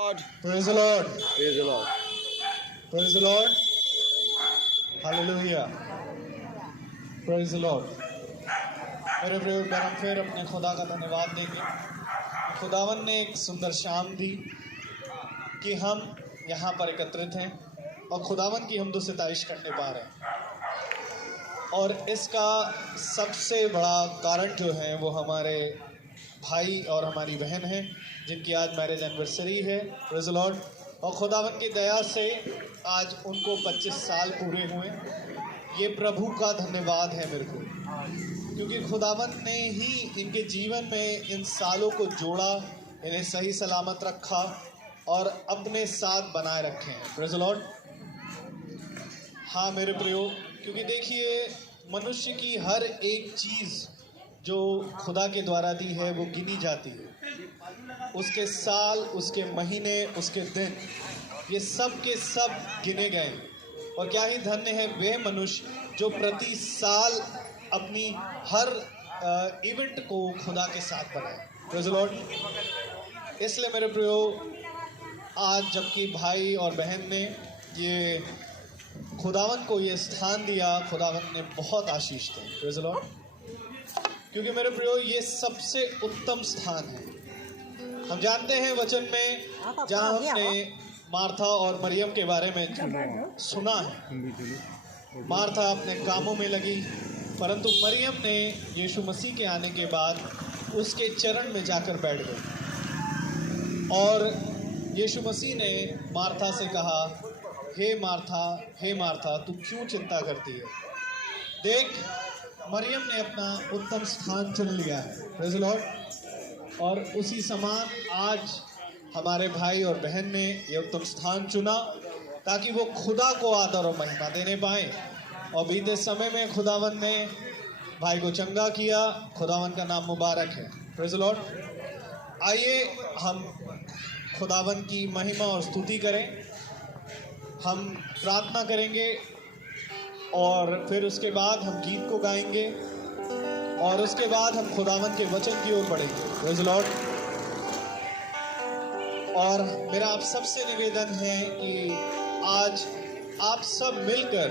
Praise the Lord. Praise the Lord. Praise the Lord. Hallelujah. Praise the Lord. मेरे प्रिय हम फिर अपने खुदा का धन्यवाद देंगे। खुदावन ने एक सुंदर शाम दी कि हम यहाँ पर एकत्रित हैं और खुदावन की हम सिताइश करने पा रहे हैं। और इसका सबसे बड़ा कारण जो है वो हमारे भाई और हमारी बहन है जिनकी आज मैरिज एनिवर्सरी है। Praise the Lord. और खुदावन की दया से आज उनको 25 साल पूरे हुए। ये प्रभु का धन्यवाद है मेरे को, क्योंकि खुदावन ने ही इनके जीवन में इन सालों को जोड़ा, इन्हें सही सलामत रखा और अपने साथ बनाए रखे हैं। Praise the Lord. हाँ मेरे प्रियो, क्योंकि देखिए मनुष्य की हर एक चीज़ जो खुदा के द्वारा दी है वो गिनी जाती है। उसके साल, उसके महीने, उसके दिन, ये सब के सब गिने गए। और क्या ही धन्य है वे मनुष्य जो प्रति साल अपनी हर इवेंट को खुदा के साथ बनाए। Praise the Lord. इसलिए मेरे प्रियो, आज जबकि भाई और बहन ने ये खुदावन को ये स्थान दिया, खुदावन ने बहुत आशीष दी। Praise the lord. क्योंकि मेरे प्रियो ये सबसे उत्तम स्थान है। हम जानते हैं वचन में जहाँ हमने मार्था और मरियम के बारे में सुना है, मार्था अपने कामों में लगी, परंतु मरियम ने यीशु मसीह के आने के बाद उसके चरण में जाकर बैठ गई। और यीशु मसीह ने मार्था से कहा, हे मार्था, तू क्यों चिंता करती है? देख, मरियम ने अपना उत्तम स्थान चुन लिया है। Praise the Lord. और उसी समान आज हमारे भाई और बहन ने ये उत्तम स्थान चुना ताकि वो खुदा को आदर और महिमा देने पाए। और बीते समय में खुदावन ने भाई को चंगा किया। खुदावन का नाम मुबारक है। Praise the Lord. आइए हम खुदावन की महिमा और स्तुति करें। हम प्रार्थना करेंगे और फिर उसके बाद हम गीत को गाएंगे और उसके बाद हम खुदावन के वचन की ओर बढ़ेंगे। Praise the Lord. और मेरा आप सबसे निवेदन है कि आज आप सब मिलकर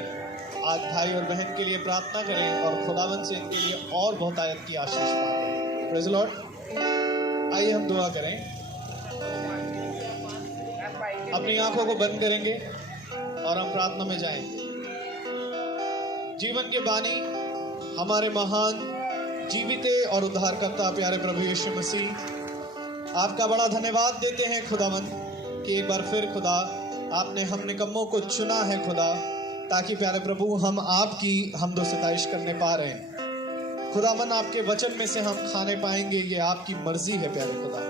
आज भाई और बहन के लिए प्रार्थना करें और खुदावन से इनके लिए और बहुतायत की आशीष मांगें। Praise the Lord. आइए हम दुआ करें। अपनी आंखों को बंद करेंगे और हम प्रार्थना में जाएंगे। जीवन के बानी हमारे महान जीवित और उद्धारकर्ता प्यारे प्रभु यीशु मसीह, आपका बड़ा धन्यवाद देते हैं खुदावन कि एक बार फिर खुदा आपने हम निकम्मों को चुना है खुदा, ताकि प्यारे प्रभु हम आपकी हमदो सिताइश करने पा रहे हैं। खुदावन आपके वचन में से हम खाने पाएंगे, ये आपकी मर्जी है प्यारे खुदा।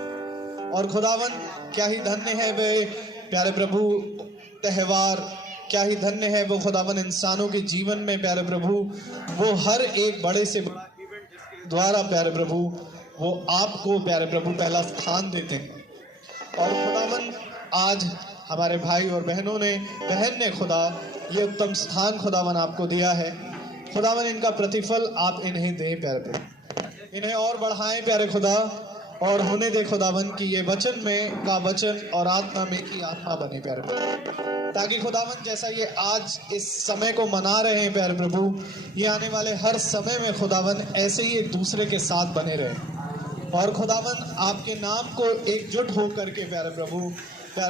और खुदावन क्या ही धन्य है वे प्यारे प्रभु त्यौहार, क्या ही धन्य है वो खुदावन इंसानों के जीवन में प्यारे प्रभु, वो हर एक बड़े से द्वारा प्यारे प्रभु वो आपको प्यारे प्रभु पहला स्थान देते हैं। और खुदावन आज हमारे भाई और बहन ने खुदा ये उत्तम स्थान खुदावन आपको दिया है। खुदावन इनका प्रतिफल आप इन्हें दें प्यारे प्रभु, इन्हें और बढ़ाएं प्यारे खुदा, और होने दे खुदावन की ये वचन में का वचन और आत्मा में की आत्मा बने प्यारे प्रभु, ताकि खुदावन जैसा ये आज इस समय को मना रहे हैं प्यारे प्रभु, ये आने वाले हर समय में खुदावन ऐसे ही एक दूसरे के साथ बने रहे। और खुदावन आपके नाम को एकजुट हो करके प्यारे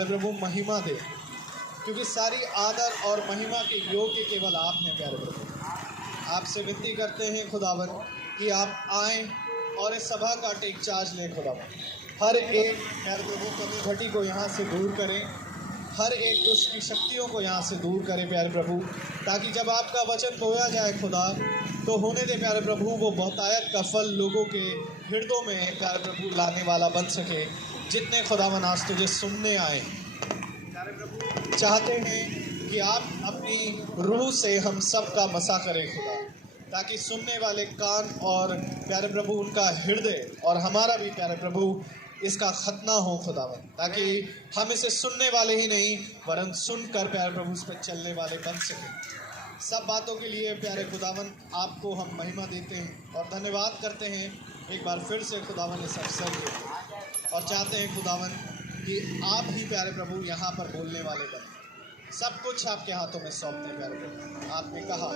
प्रभु महिमा दे, क्योंकि सारी आदर और महिमा के योग्य केवल आप हैं प्यारे प्रभु। आपसे विनती करते हैं खुदावन कि आप आएँ और इस सभा का टेक चार्ज लें खुदावन। हर एक प्यारे प्रभु कमी घटी को यहाँ से दूर करें, हर एक दुष्ट की शक्तियों को यहाँ से दूर करें प्यारे प्रभु, ताकि जब आपका वचन बोया जाए खुदा, तो होने दे प्यारे प्रभु वो बहुतायत का फल लोगों के हृदयों में प्यारे प्रभु लाने वाला बन सके। जितने खुदावन आज तुझे सुनने आए प्यारे प्रभु, चाहते हैं कि आप अपनी रूह से हम सब का मसा करें खुदा, ताकि सुनने वाले कान और प्यारे प्रभु उनका हृदय और हमारा भी प्यारे प्रभु इसका खतना हो खुदावन, ताकि हम इसे सुनने वाले ही नहीं वरन सुनकर प्यारे प्रभु उस पर चलने वाले बन सकें। सब बातों के लिए प्यारे खुदावन आपको हम महिमा देते हैं और धन्यवाद करते हैं एक बार फिर से खुदावन इस अवसर के, और चाहते हैं खुदावन कि आप ही प्यारे प्रभु यहाँ पर बोलने वाले बने। सब कुछ आपके हाथों में सौंपते हैं प्यारे प्रभु। आपने कहा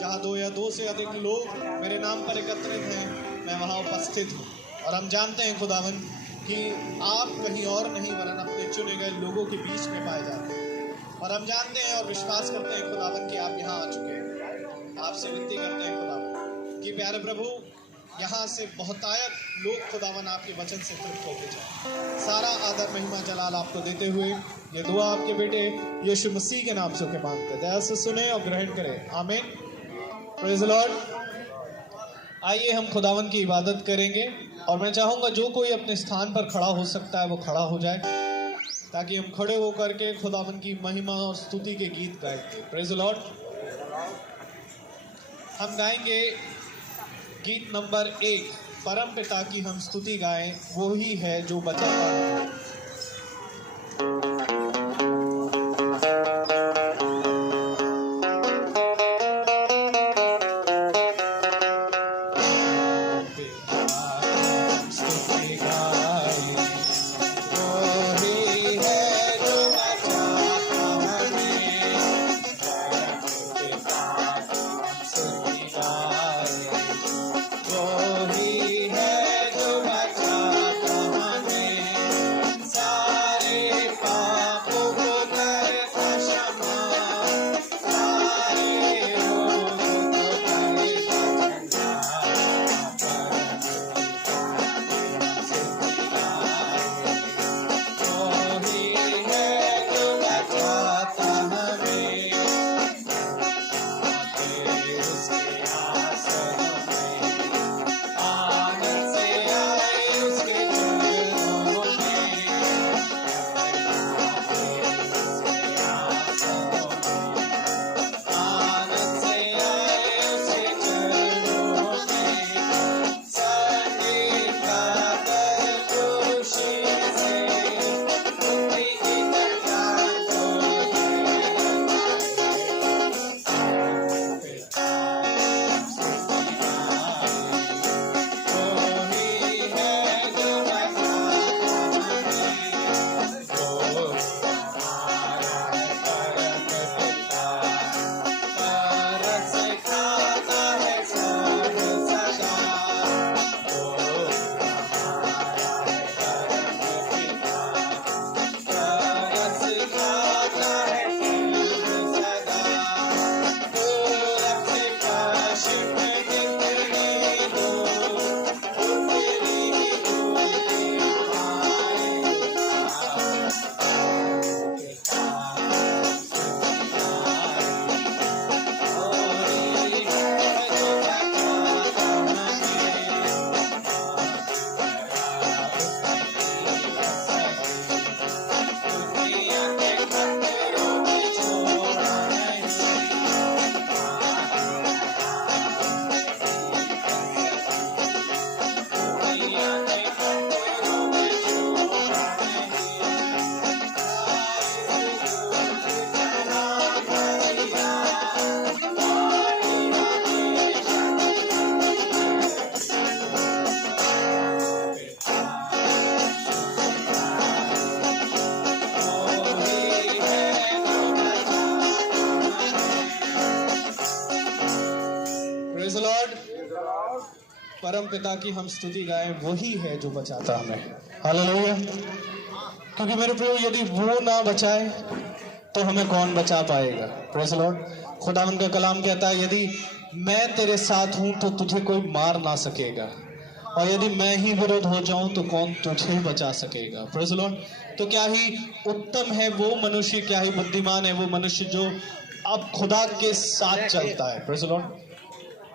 जहाँ 2 या 2 से अधिक लोग मेरे नाम पर एकत्रित हैं, मैं वहाँ उपस्थित हूँ। और हम जानते हैं खुदावन कि आप कहीं और नहीं वरन अपने चुने गए लोगों के बीच में पाए जाते हैं। और हम जानते हैं और विश्वास करते हैं खुदावन कि आप यहाँ आ चुके हैं। आपसे विनती करते हैं खुदावन कि प्यारे प्रभु यहाँ से बहुतायत लोग खुदावन आपके वचन से तृप्त होकर जाए। सारा आदर महिमा जलाल आपको देते हुए ये दुआ आपके बेटे यीशु मसीह के नाम से के मांगते हैं। दया से सुने और ग्रहण करें, आमीन। Praise the Lord. आइए हम खुदावन की इबादत करेंगे और मैं चाहूँगा जो कोई अपने स्थान पर खड़ा हो सकता है वो खड़ा हो जाए, ताकि हम खड़े होकर के खुदावन की महिमा और स्तुति के गीत गाएंगे। Praise the Lord. हम गाएंगे गीत नंबर 1, परम पिता की हम स्तुति गाएं, वो ही है जो बचाता है। परम पिता की हम स्तुति गाएं, वही है जो बचाता हमें। हालेलुया। क्योंकि मेरे प्रियो यदि वो ना बचाए तो हमें कौन बचा पाएगा। Praise the Lord. खुदावंद का कलाम कहता है यदि मैं तेरे साथ हूं तो तुझे कोई मार ना सकेगा, और यदि मैं ही विरुद्ध हो जाऊं तो कौन तुझे बचा सकेगा। Praise the Lord. तो क्या ही उत्तम है वो मनुष्य, क्या ही बुद्धिमान है वो मनुष्य जो अब खुदा के साथ चलता है। Praise the Lord.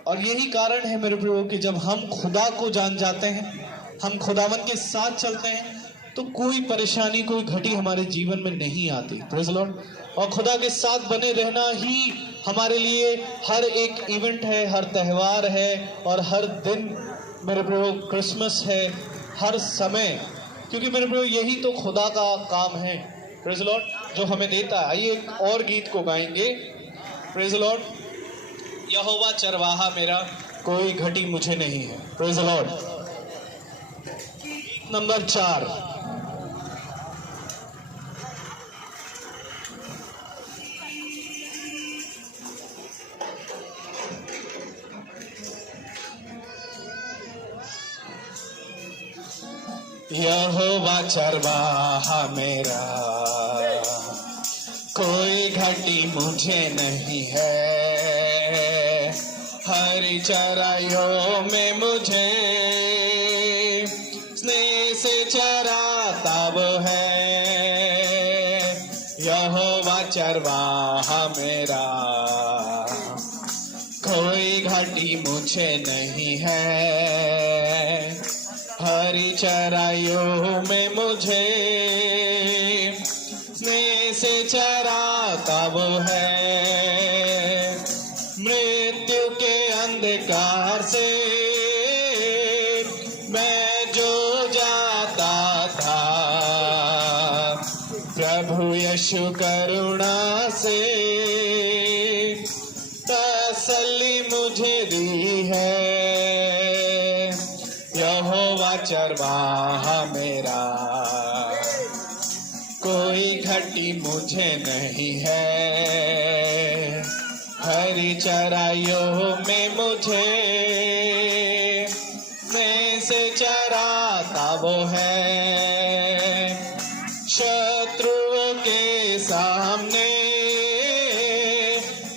और यही कारण है मेरे प्रियो कि जब हम खुदा को जान जाते हैं, हम खुदावन के साथ चलते हैं, तो कोई परेशानी, कोई घटी हमारे जीवन में नहीं आती। Praise the Lord. और खुदा के साथ बने रहना ही हमारे लिए हर एक इवेंट है, हर त्यौहार है, और हर दिन मेरे प्रियो क्रिसमस है, हर समय, क्योंकि मेरे प्रियो यही तो खुदा का काम है। प्रेज़ द लॉर्ड, जो हमें देता है। आइए एक और गीत को गाएंगे। Praise the Lord. यहोवा चरवाहा मेरा, कोई घटी मुझे नहीं है। Praise the Lord. नंबर 4। यहोवा चरवाहा मेरा, कोई घटी मुझे नहीं है। हरी चराइयों में मुझे स्नेह से चराता वो है। यहोवा चरवाहा मेरा, कोई घटी मुझे नहीं है। हरी चराइयों में मुझे स्नेह से चराता वो है। मृत्यु के अंधकार से मैं जो जाता था, प्रभु यीशु करुणा से तसल्ली मुझे दी है। यहोवा चरवाहा मेरा, कोई घटी मुझे नहीं है। हरी चराइयों में मुझे स्नेह से चराता वो है। शत्रुओं के सामने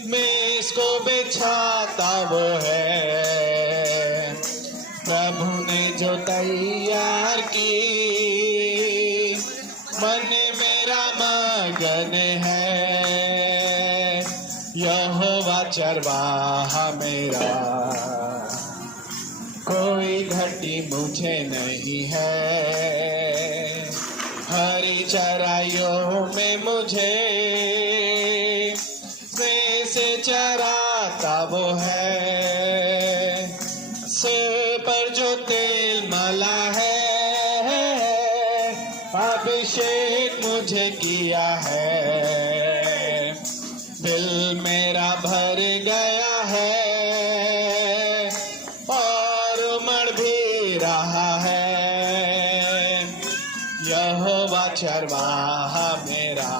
मेज को बिछाता वो है। प्रभु ने जो तैयार की, मन मेरा मगन है। यहोवा चरवाहा मेरा, कोई घटी मुझे नहीं है। हरी चराइयों में मुझे स्नेह से चराता वो है। सिर पर जो तेल मला है, अभिषेक मुझे किया है। दिल मेरा भर गया है और उमड़ भी रहा है। यहोवा चरवाहा मेरा,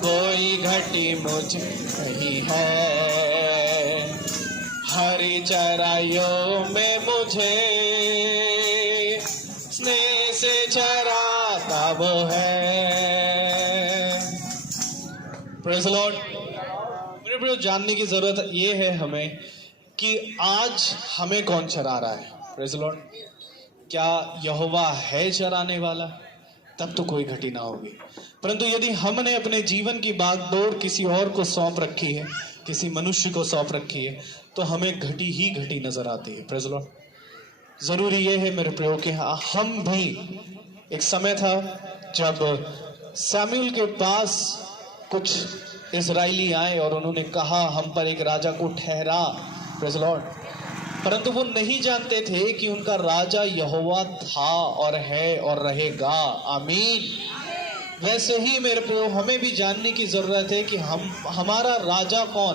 कोई घटी मुझे नहीं है। हरी चराइयों में मुझे स्नेह से चराता वो है। Praise the Lord. मेरे प्रियो, जानने की जरूरत ये है हमें कि आज हमें कौन चरा रहा है। Praise the Lord. क्या यहोवा है चराने वाला? तब तो कोई घटी ना होगी। परंतु यदि हमने अपने जीवन की बागडोर किसी और को सौंप रखी है, किसी मनुष्य को सौंप रखी है, तो हमें घटी ही घटी नजर आती है। Praise the Lord. जरूरी ये है मेरे प्रियो कि हम भी, एक समय था जब सैमुएल के पास कुछ इजराइली आए और उन्होंने कहा हम पर एक राजा को ठहरा। Praise the Lord. परंतु वो नहीं जानते थे कि उनका राजा यहोवा था और है और रहेगा। आमीन। वैसे ही मेरे प्रियो, हमें भी जानने की जरूरत है कि हमारा राजा कौन।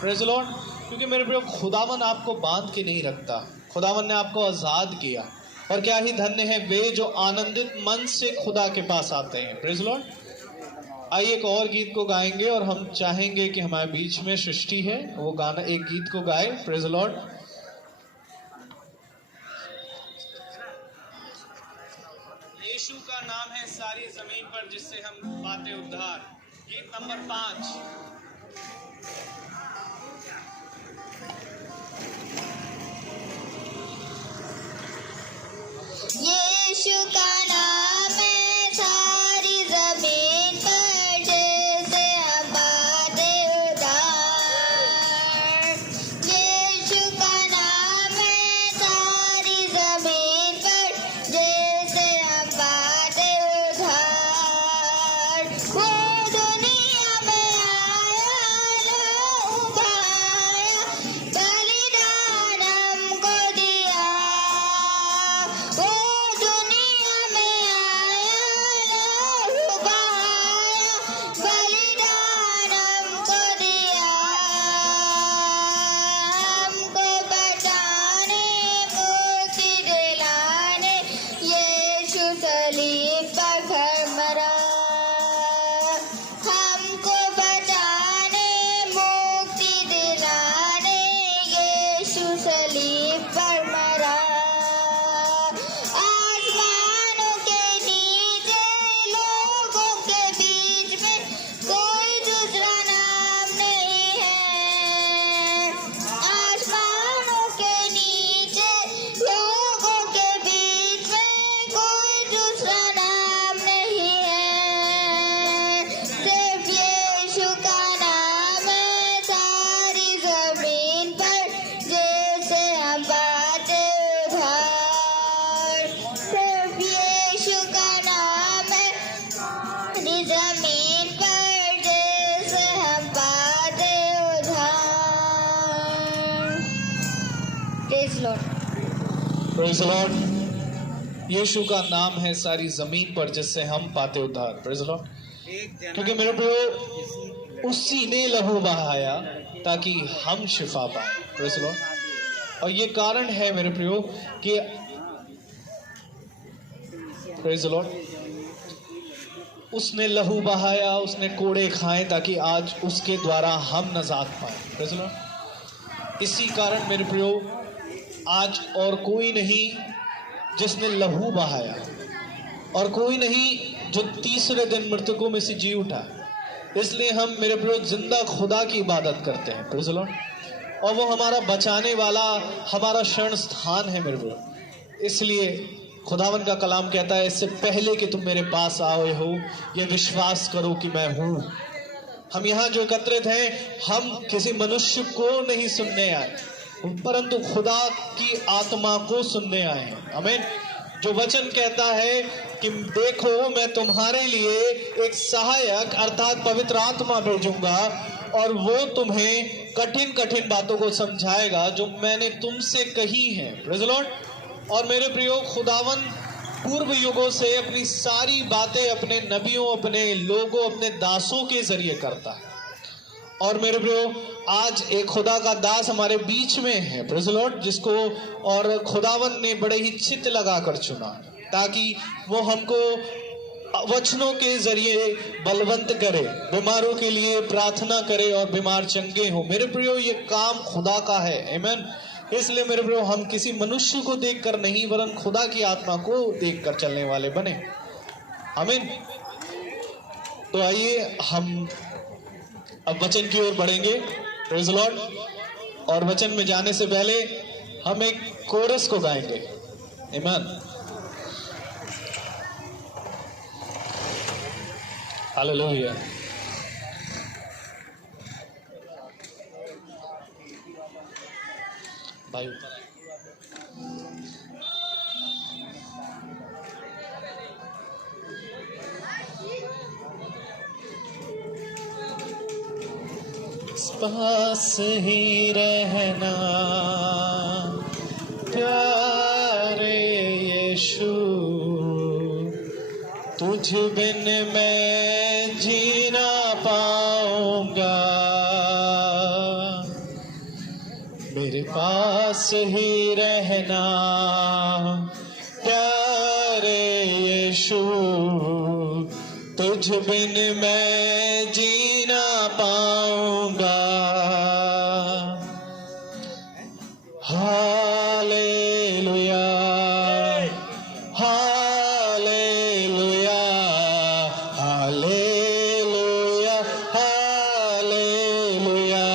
Praise the lord. क्योंकि मेरे प्रियो, खुदावन आपको बांध के नहीं रखता, खुदावन ने आपको आजाद किया। और क्या ही धन्य है वे जो आनंदित मन से खुदा के पास आते हैं। Praise the Lord. आइए एक और गीत को गाएंगे और हम चाहेंगे कि हमारे बीच में सृष्टि है, वो गाना एक गीत को गाए। Praise the Lord. यीशु का नाम है सारी जमीन पर, जिससे हम पाते उद्धार। गीत नंबर 5। यीशु का नाम है सारी जमीन पर, जैसे हम पाते उद्धार। यीशु का नाम है सारी जमीन पर, जैसे हम पाते उद्धार। वो दुनिया में आया, उठाया, बलिदान हमको दिया। वो दुनिया में प्रेज द लॉर्ड। यीशु का नाम है सारी जमीन पर जिससे हम पाते उद्धार। Praise the lord. क्योंकि मेरे प्रियो उसी ने लहू बहाया ताकि हम शिफा पाए। Praise the Lord. और ये कारण है मेरे प्रियो कि प्रेज द लॉर्ड, उसने लहू बहाया, उसने कोड़े खाए ताकि आज उसके द्वारा हम नजात पाए। Praise the Lord. इसी कारण मेरे प्रियो आज और कोई नहीं जिसने लहू बहाया, और कोई नहीं जो तीसरे दिन मृतकों में से जी उठा। इसलिए हम मेरे प्रियो जिंदा खुदा की इबादत करते हैं। Praise the Lord. और वो हमारा बचाने वाला, हमारा शरण स्थान है मेरे प्रियो। इसलिए खुदावन का कलाम कहता है, इससे पहले कि तुम मेरे पास आए हो ये विश्वास करो कि मैं हूं। हम यहाँ जो एकत्रित हैं, हम किसी मनुष्य को नहीं सुनने आए, परंतु खुदा की आत्मा को सुनने आए हैं। आमीन। जो वचन कहता है कि देखो मैं तुम्हारे लिए एक सहायक अर्थात पवित्र आत्मा भेजूंगा और वो तुम्हें कठिन कठिन बातों को समझाएगा जो मैंने तुमसे कही है। Praise the Lord. और मेरे प्रियो, खुदावन पूर्व युगों से अपनी सारी बातें अपने नबियों, अपने लोगों, अपने दासों के जरिए करता है। और मेरे प्रियो, आज एक खुदा का दास हमारे बीच में है। Praise the Lord. जिसको और खुदावन ने बड़े ही चित्त लगाकर चुना ताकि वो हमको वचनों के जरिए बलवंत करे, बीमारों के लिए प्रार्थना करे और बीमार चंगे हो। मेरे प्रियो, ये काम खुदा का है। आमीन। इसलिए मेरे प्रियो, हम किसी मनुष्य को देखकर नहीं वरन खुदा की आत्मा को देखकर चलने वाले बने। आमीन। तो आइए हम अब वचन की ओर बढ़ेंगे। Praise the Lord. और वचन में जाने से पहले हम एक कोरस को गाएंगे। आमीन। हालेलुया। भाई ऊपर पास ही रहना प्यारे यीशु, तुझ बिन मैं जी ना पाऊंगा। मेरे पास ही रहना प्यारे यीशु, तुझ बिन मैं जी ना पाऊंगा। Hallelujah, hallelujah, hallelujah, hallelujah,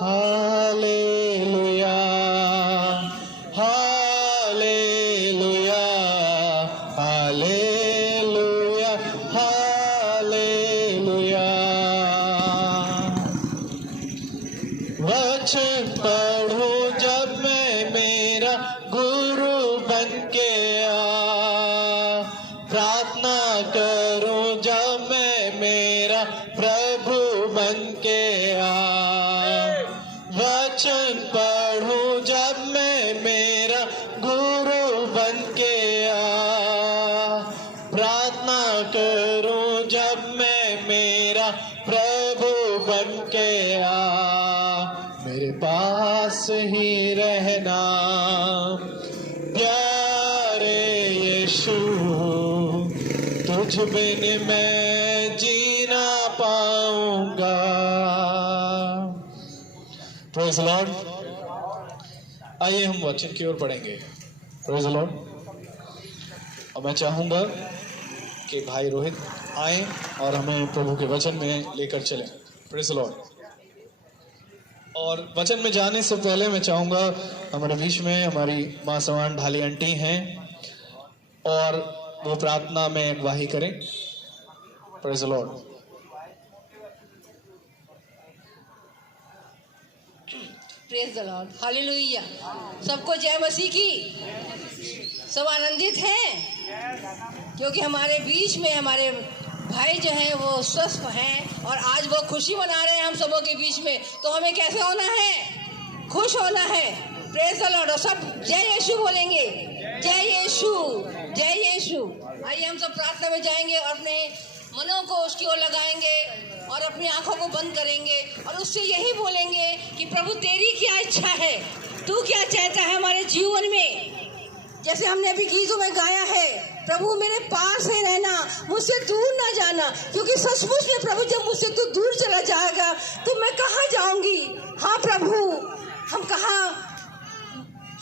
hallelujah, hallelujah, hallelujah, hallelujah. वचन पढ़ो जब मैं मेरा गुरु बन के आ, प्रार्थना करूं जब मैं मेरा प्रभु बन के आ। वचन पढ़ूं जब मैं मेरा गुरु बन के आ, प्रार्थना करूं जब मैं मेरा प्रभु बन के आ। मेरे पास ही रहना प्यारे यीशु, तुझ बिन मैं जी ना पाऊंगा। Praise the Lord. आइए हम वचन की ओर बढ़ेंगे। Praise the Lord. और मैं चाहूंगा कि भाई रोहित आए और हमें प्रभु के वचन में लेकर चलें। Praise the Lord. और वचन में जाने से पहले मैं चाहूंगा, हमारे बीच में हमारी माँ समान ढाली आंटी हैं और वो प्रार्थना में अगुवाही करें। Praise the Lord. Praise the Lord. Hallelujah. सबको जय मसीह की। सब आनंदित हैं क्योंकि हमारे बीच में हमारे भाई जो हैं वो स्वस्थ हैं और आज वो खुशी मना रहे हैं हम सबों के बीच में। तो हमें कैसे होना है? खुश होना है। Praise the Lord. और सब जय यीशु बोलेंगे, जय यीशु, जय यीशु। आइए हम सब प्रार्थना में जाएंगे और अपने मनों को उसकी ओर लगाएंगे और अपनी आंखों को बंद करेंगे और उससे यही बोलेंगे कि प्रभु तेरी क्या इच्छा है, तू क्या चाहता है हमारे जीवन में। जैसे हमने अभी गीतों में गाया है, प्रभु मेरे पास ही रहना, मुझसे दूर ना जाना, क्योंकि सचमुच में प्रभु जब मुझसे तू दूर चला जाएगा तो मैं कहाँ जाऊंगी। हाँ प्रभु, हम कहाँ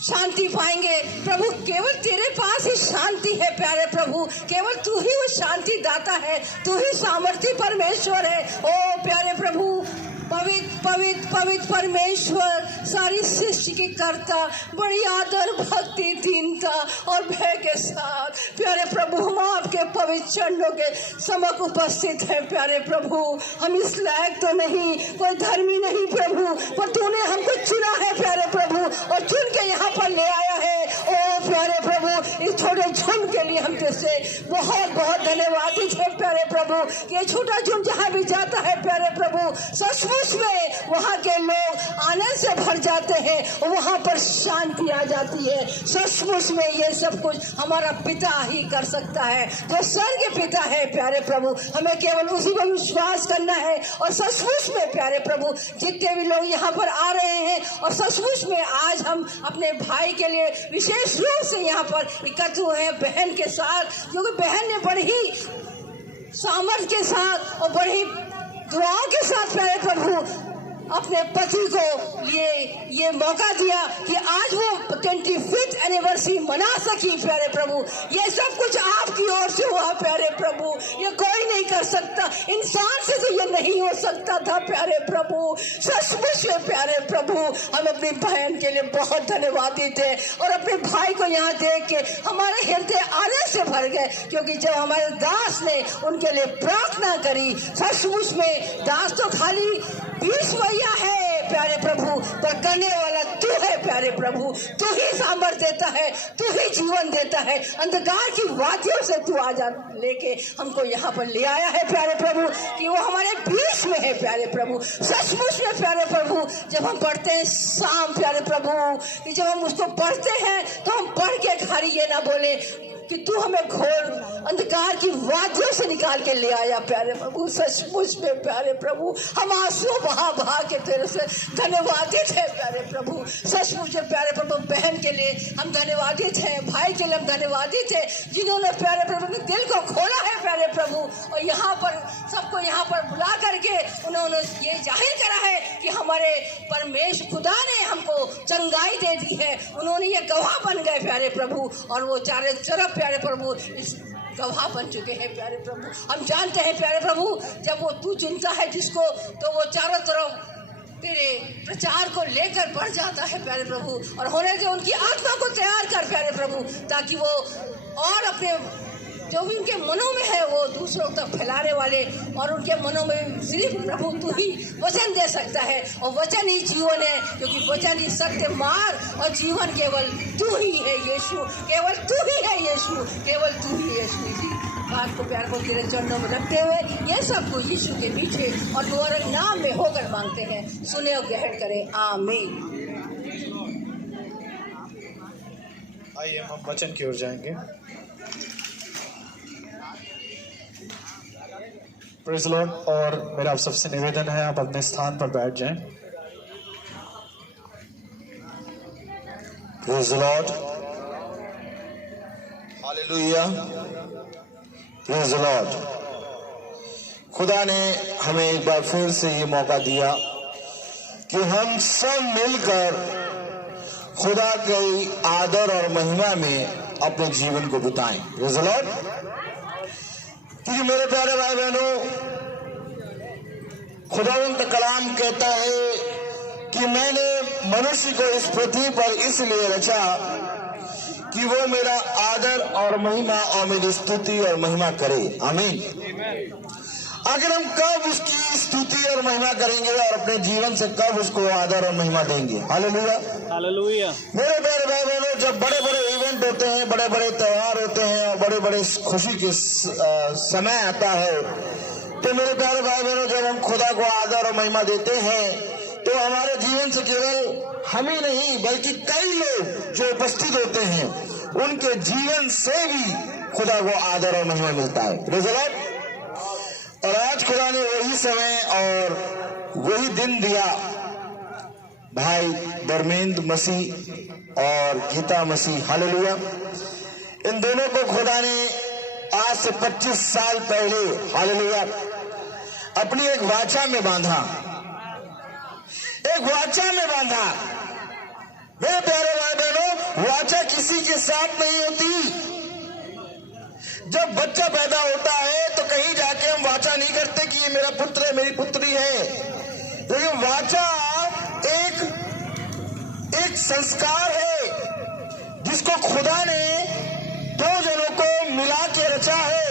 शांति पाएंगे। प्रभु केवल तेरे पास ही शांति है प्यारे प्रभु, केवल तू ही वो शांति दाता है, तू ही सामर्थी परमेश्वर है। ओ प्यारे प्रभु, पवित्र पवित्र पवित्र परमेश्वर, सारी सृष्टि के कर्ता, बड़ी आदर भक्ति दीनता और भय के साथ प्यारे प्रभु हम आपके पवित्र चरणों के समक्ष उपस्थित हैं प्यारे प्रभु। हम इस लायक तो नहीं, कोई धर्मी नहीं प्रभु, पर तूने हमको चुना है प्यारे प्रभु और चुन के यहाँ पर ले आया है। ओ प्यारे प्रभु, इस छोटे झुंड के लिए हम तुझसे बहुत बहुत धन्यवादित है प्यारे प्रभु। ये छोटा झुंड जहाँ भी जाता है प्यारे प्रभु, सचमुच में वहाँ के लोग आनंद से भर जाते हैं, वहाँ पर शांति आ जाती है। सचमुच में ये सब कुछ हमारा पिता ही कर सकता है, जो स्वर्ग पिता है प्यारे प्रभु। हमें केवल उसी पर विश्वास करना है। और सचमुच में प्यारे प्रभु, जितने भी लोग यहाँ पर आ रहे हैं और सचमुच में आज हम अपने भाई के लिए विशेष रूप से यहाँ पर एकत्र हुए हैं बहन के साथ, क्योंकि बहन ने बड़ी सामर्थ्य के साथ और बड़ी दुआओं के साथ प्यारे प्रभु अपने पति को लिए ये मौका दिया कि आज वो 25th एनिवर्सरी मना सकी प्यारे प्रभु। ये सब कुछ आपकी ओर से हुआ प्यारे प्रभु, ये कोई नहीं कर सकता, इंसान से तो ये नहीं हो सकता था प्यारे प्रभु। सचमुच में प्यारे प्रभु, हम अपनी बहन के लिए बहुत धन्यवादित है और अपने भाई को यहाँ देख के हमारे हृदय आनंद से भर गए, क्योंकि जब हमारे दास ने उनके लिए प्रार्थना करी, सचमुच में दास तो खाली 20 भैया है प्यारे प्रभु, पर करने वाला तू है प्यारे प्रभु। तू ही सामर्थ्य देता है, तू ही जीवन देता है। अंधकार की वादियों से तू आजाद लेके हमको यहाँ पर ले आया है प्यारे प्रभु, कि वो हमारे बीच में है प्यारे प्रभु। सचमुच में प्यारे प्रभु, जब हम पढ़ते हैं शाम प्यारे प्रभु, कि जब हम उसको पढ़ते हैं तो हम पढ़ के खाली ये ना बोले कि तू हमें घोर अंधकार की वादियों से निकाल के ले आया प्यारे प्रभु। सचमुच में प्यारे प्रभु, हम आंसू बहा बहा के तेरे से धन्यवादित है प्यारे प्रभु। सचमुच में प्यारे प्रभु, बहन के लिए हम धन्यवादित हैं, भाई के लिए हम धन्यवादित हैं, जिन्होंने प्यारे प्रभु अपने दिल को खोला है प्यारे प्रभु, और यहाँ पर सबको यहाँ पर बुला करके उन्होंने ये जाहिर करा है कि हमारे परमेश्वर खुदा ने हमको चंगाई दे दी है। उन्होंने ये गवाह बन गए प्यारे प्रभु, और वो चारों तरफ प्यारे प्रभु इस गवाह बन चुके हैं प्यारे प्रभु। हम जानते हैं प्यारे प्रभु, जब वो तू चुनता है जिसको, तो वो चारों तरफ तेरे प्रचार को लेकर बढ़ जाता है प्यारे प्रभु, और होने से उनकी आत्मा को तैयार कर प्यारे प्रभु, ताकि वो और अपने जो भी उनके मनों में है वो दूसरों तक फैलाने वाले, और उनके मनों में सिर्फ प्रभु तू ही वचन दे सकता है, और वचन ही जीवन है, क्योंकि वचन ही सत्य मार्ग और जीवन केवल तू ही है यीशु, केवल तू ही है यीशु, केवल तू ही यीशु। इसी बात को प्यार को तेरे चरणों में रखते हुए ये सब कुछ यीशु के मीठे और द्वारा नाम में होकर मांगते हैं, सुने और ग्रहण करें, आमीन। आइए हम वचन की ओर जाएंगे। Praise the Lord. और मेरा आप सबसे निवेदन है, आप अपने स्थान पर बैठ जाएं। Praise the Lord, hallelujah, praise the Lord. खुदा ने हमें एक बार फिर से ये मौका दिया कि हम सब मिलकर खुदा के आदर और महिमा में अपने जीवन को बिताएं। Praise the lord. क्योंकि मेरे प्यारे भाई बहनों, खुदावंत कलाम कहता है कि मैंने मनुष्य को इस पृथ्वी पर इसलिए रचा कि वो मेरा आदर और महिमा और मेरी स्तुति और महिमा करे। आमीन। आखिर हम कब उसकी स्तुति और महिमा करेंगे और अपने जीवन से कब उसको आदर और महिमा देंगे? Hallelujah, hallelujah. मेरे प्यारे भाई बहनों, जब बड़े बड़े इवेंट होते हैं, बड़े बड़े त्योहार होते हैं और बड़े बड़े खुशी के समय आता है, तो मेरे प्यारे भाई बहनों, जब हम खुदा को आदर और महिमा देते हैं तो हमारे जीवन से केवल हम ही नहीं बल्कि कई लोग जो उपस्थित होते हैं उनके जीवन से भी खुदा को आदर और महिमा मिलता है। Praise the Lord. और आज खुदा ने वही समय और वही दिन दिया भाई धर्मेंद्र मसीह और गीता मसीह, हालेलुया। इन दोनों को खुदा ने आज से 25 साल पहले, हालेलुया, अपनी एक वाचा में बांधा, एक वाचा में बांधा। मेरे प्यारे भाई बहनों, वाचा किसी के साथ नहीं होती। जब बच्चा पैदा होता है तो कहीं जाके हम वाचा नहीं करते कि ये मेरा पुत्र है, मेरी पुत्री है, लेकिन वाचा एक संस्कार है जिसको खुदा ने दो जनों को मिला के रचा है,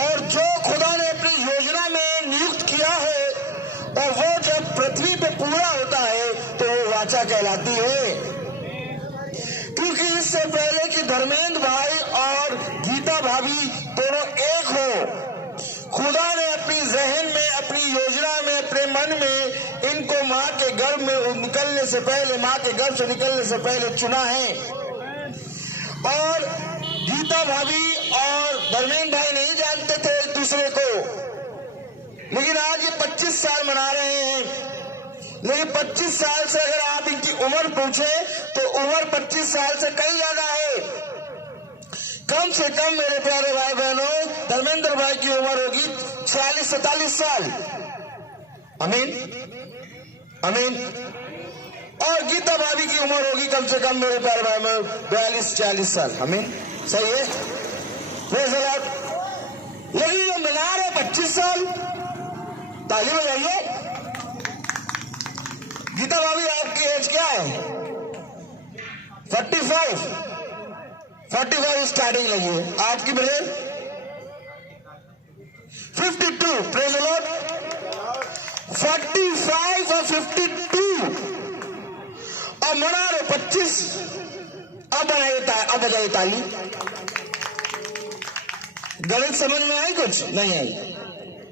और जो खुदा ने अपनी योजना में नियुक्त किया है, और वो जब पृथ्वी पे पूरा होता है तो वो वाचा कहलाती है। क्योंकि इससे पहले कि धर्मेंद्र भाई और गीता भाभी दोनों एक हो, खुदा ने अपनी जहन में, अपनी योजना में, अपने मन में इनको माँ के गर्भ में निकलने से पहले, माँ के गर्भ से निकलने से पहले चुना है। और गीता भाभी और धर्मेंद्र भाई नहीं जानते थे एक दूसरे को, लेकिन आज ये 25 साल मना रहे हैं। लेकिन 25 साल से अगर आप इनकी उम्र पूछे तो उम्र 25 साल से कई ज्यादा है। कम से कम मेरे प्यारे भाई बहनों, धर्मेंद्र भाई की उम्र होगी 46-47 साल। आमीन, आमीन। और गीता भाभी की उम्र होगी कम से कम मेरे प्यारे भाई बहनों 42-40 साल। आमीन, सही है। लेकिन ये मिला रहे 25 साल, ताली बजाइए। गीता भाभी आपकी एज क्या है? 45 स्टार्टिंग लगी है। आपकी ब्रदर 52, प्रेज़ द लॉर्ड। 45 और 52 और मना रहे 25। अब बजाइए ताली। गणित समझ में आई? कुछ नहीं आई।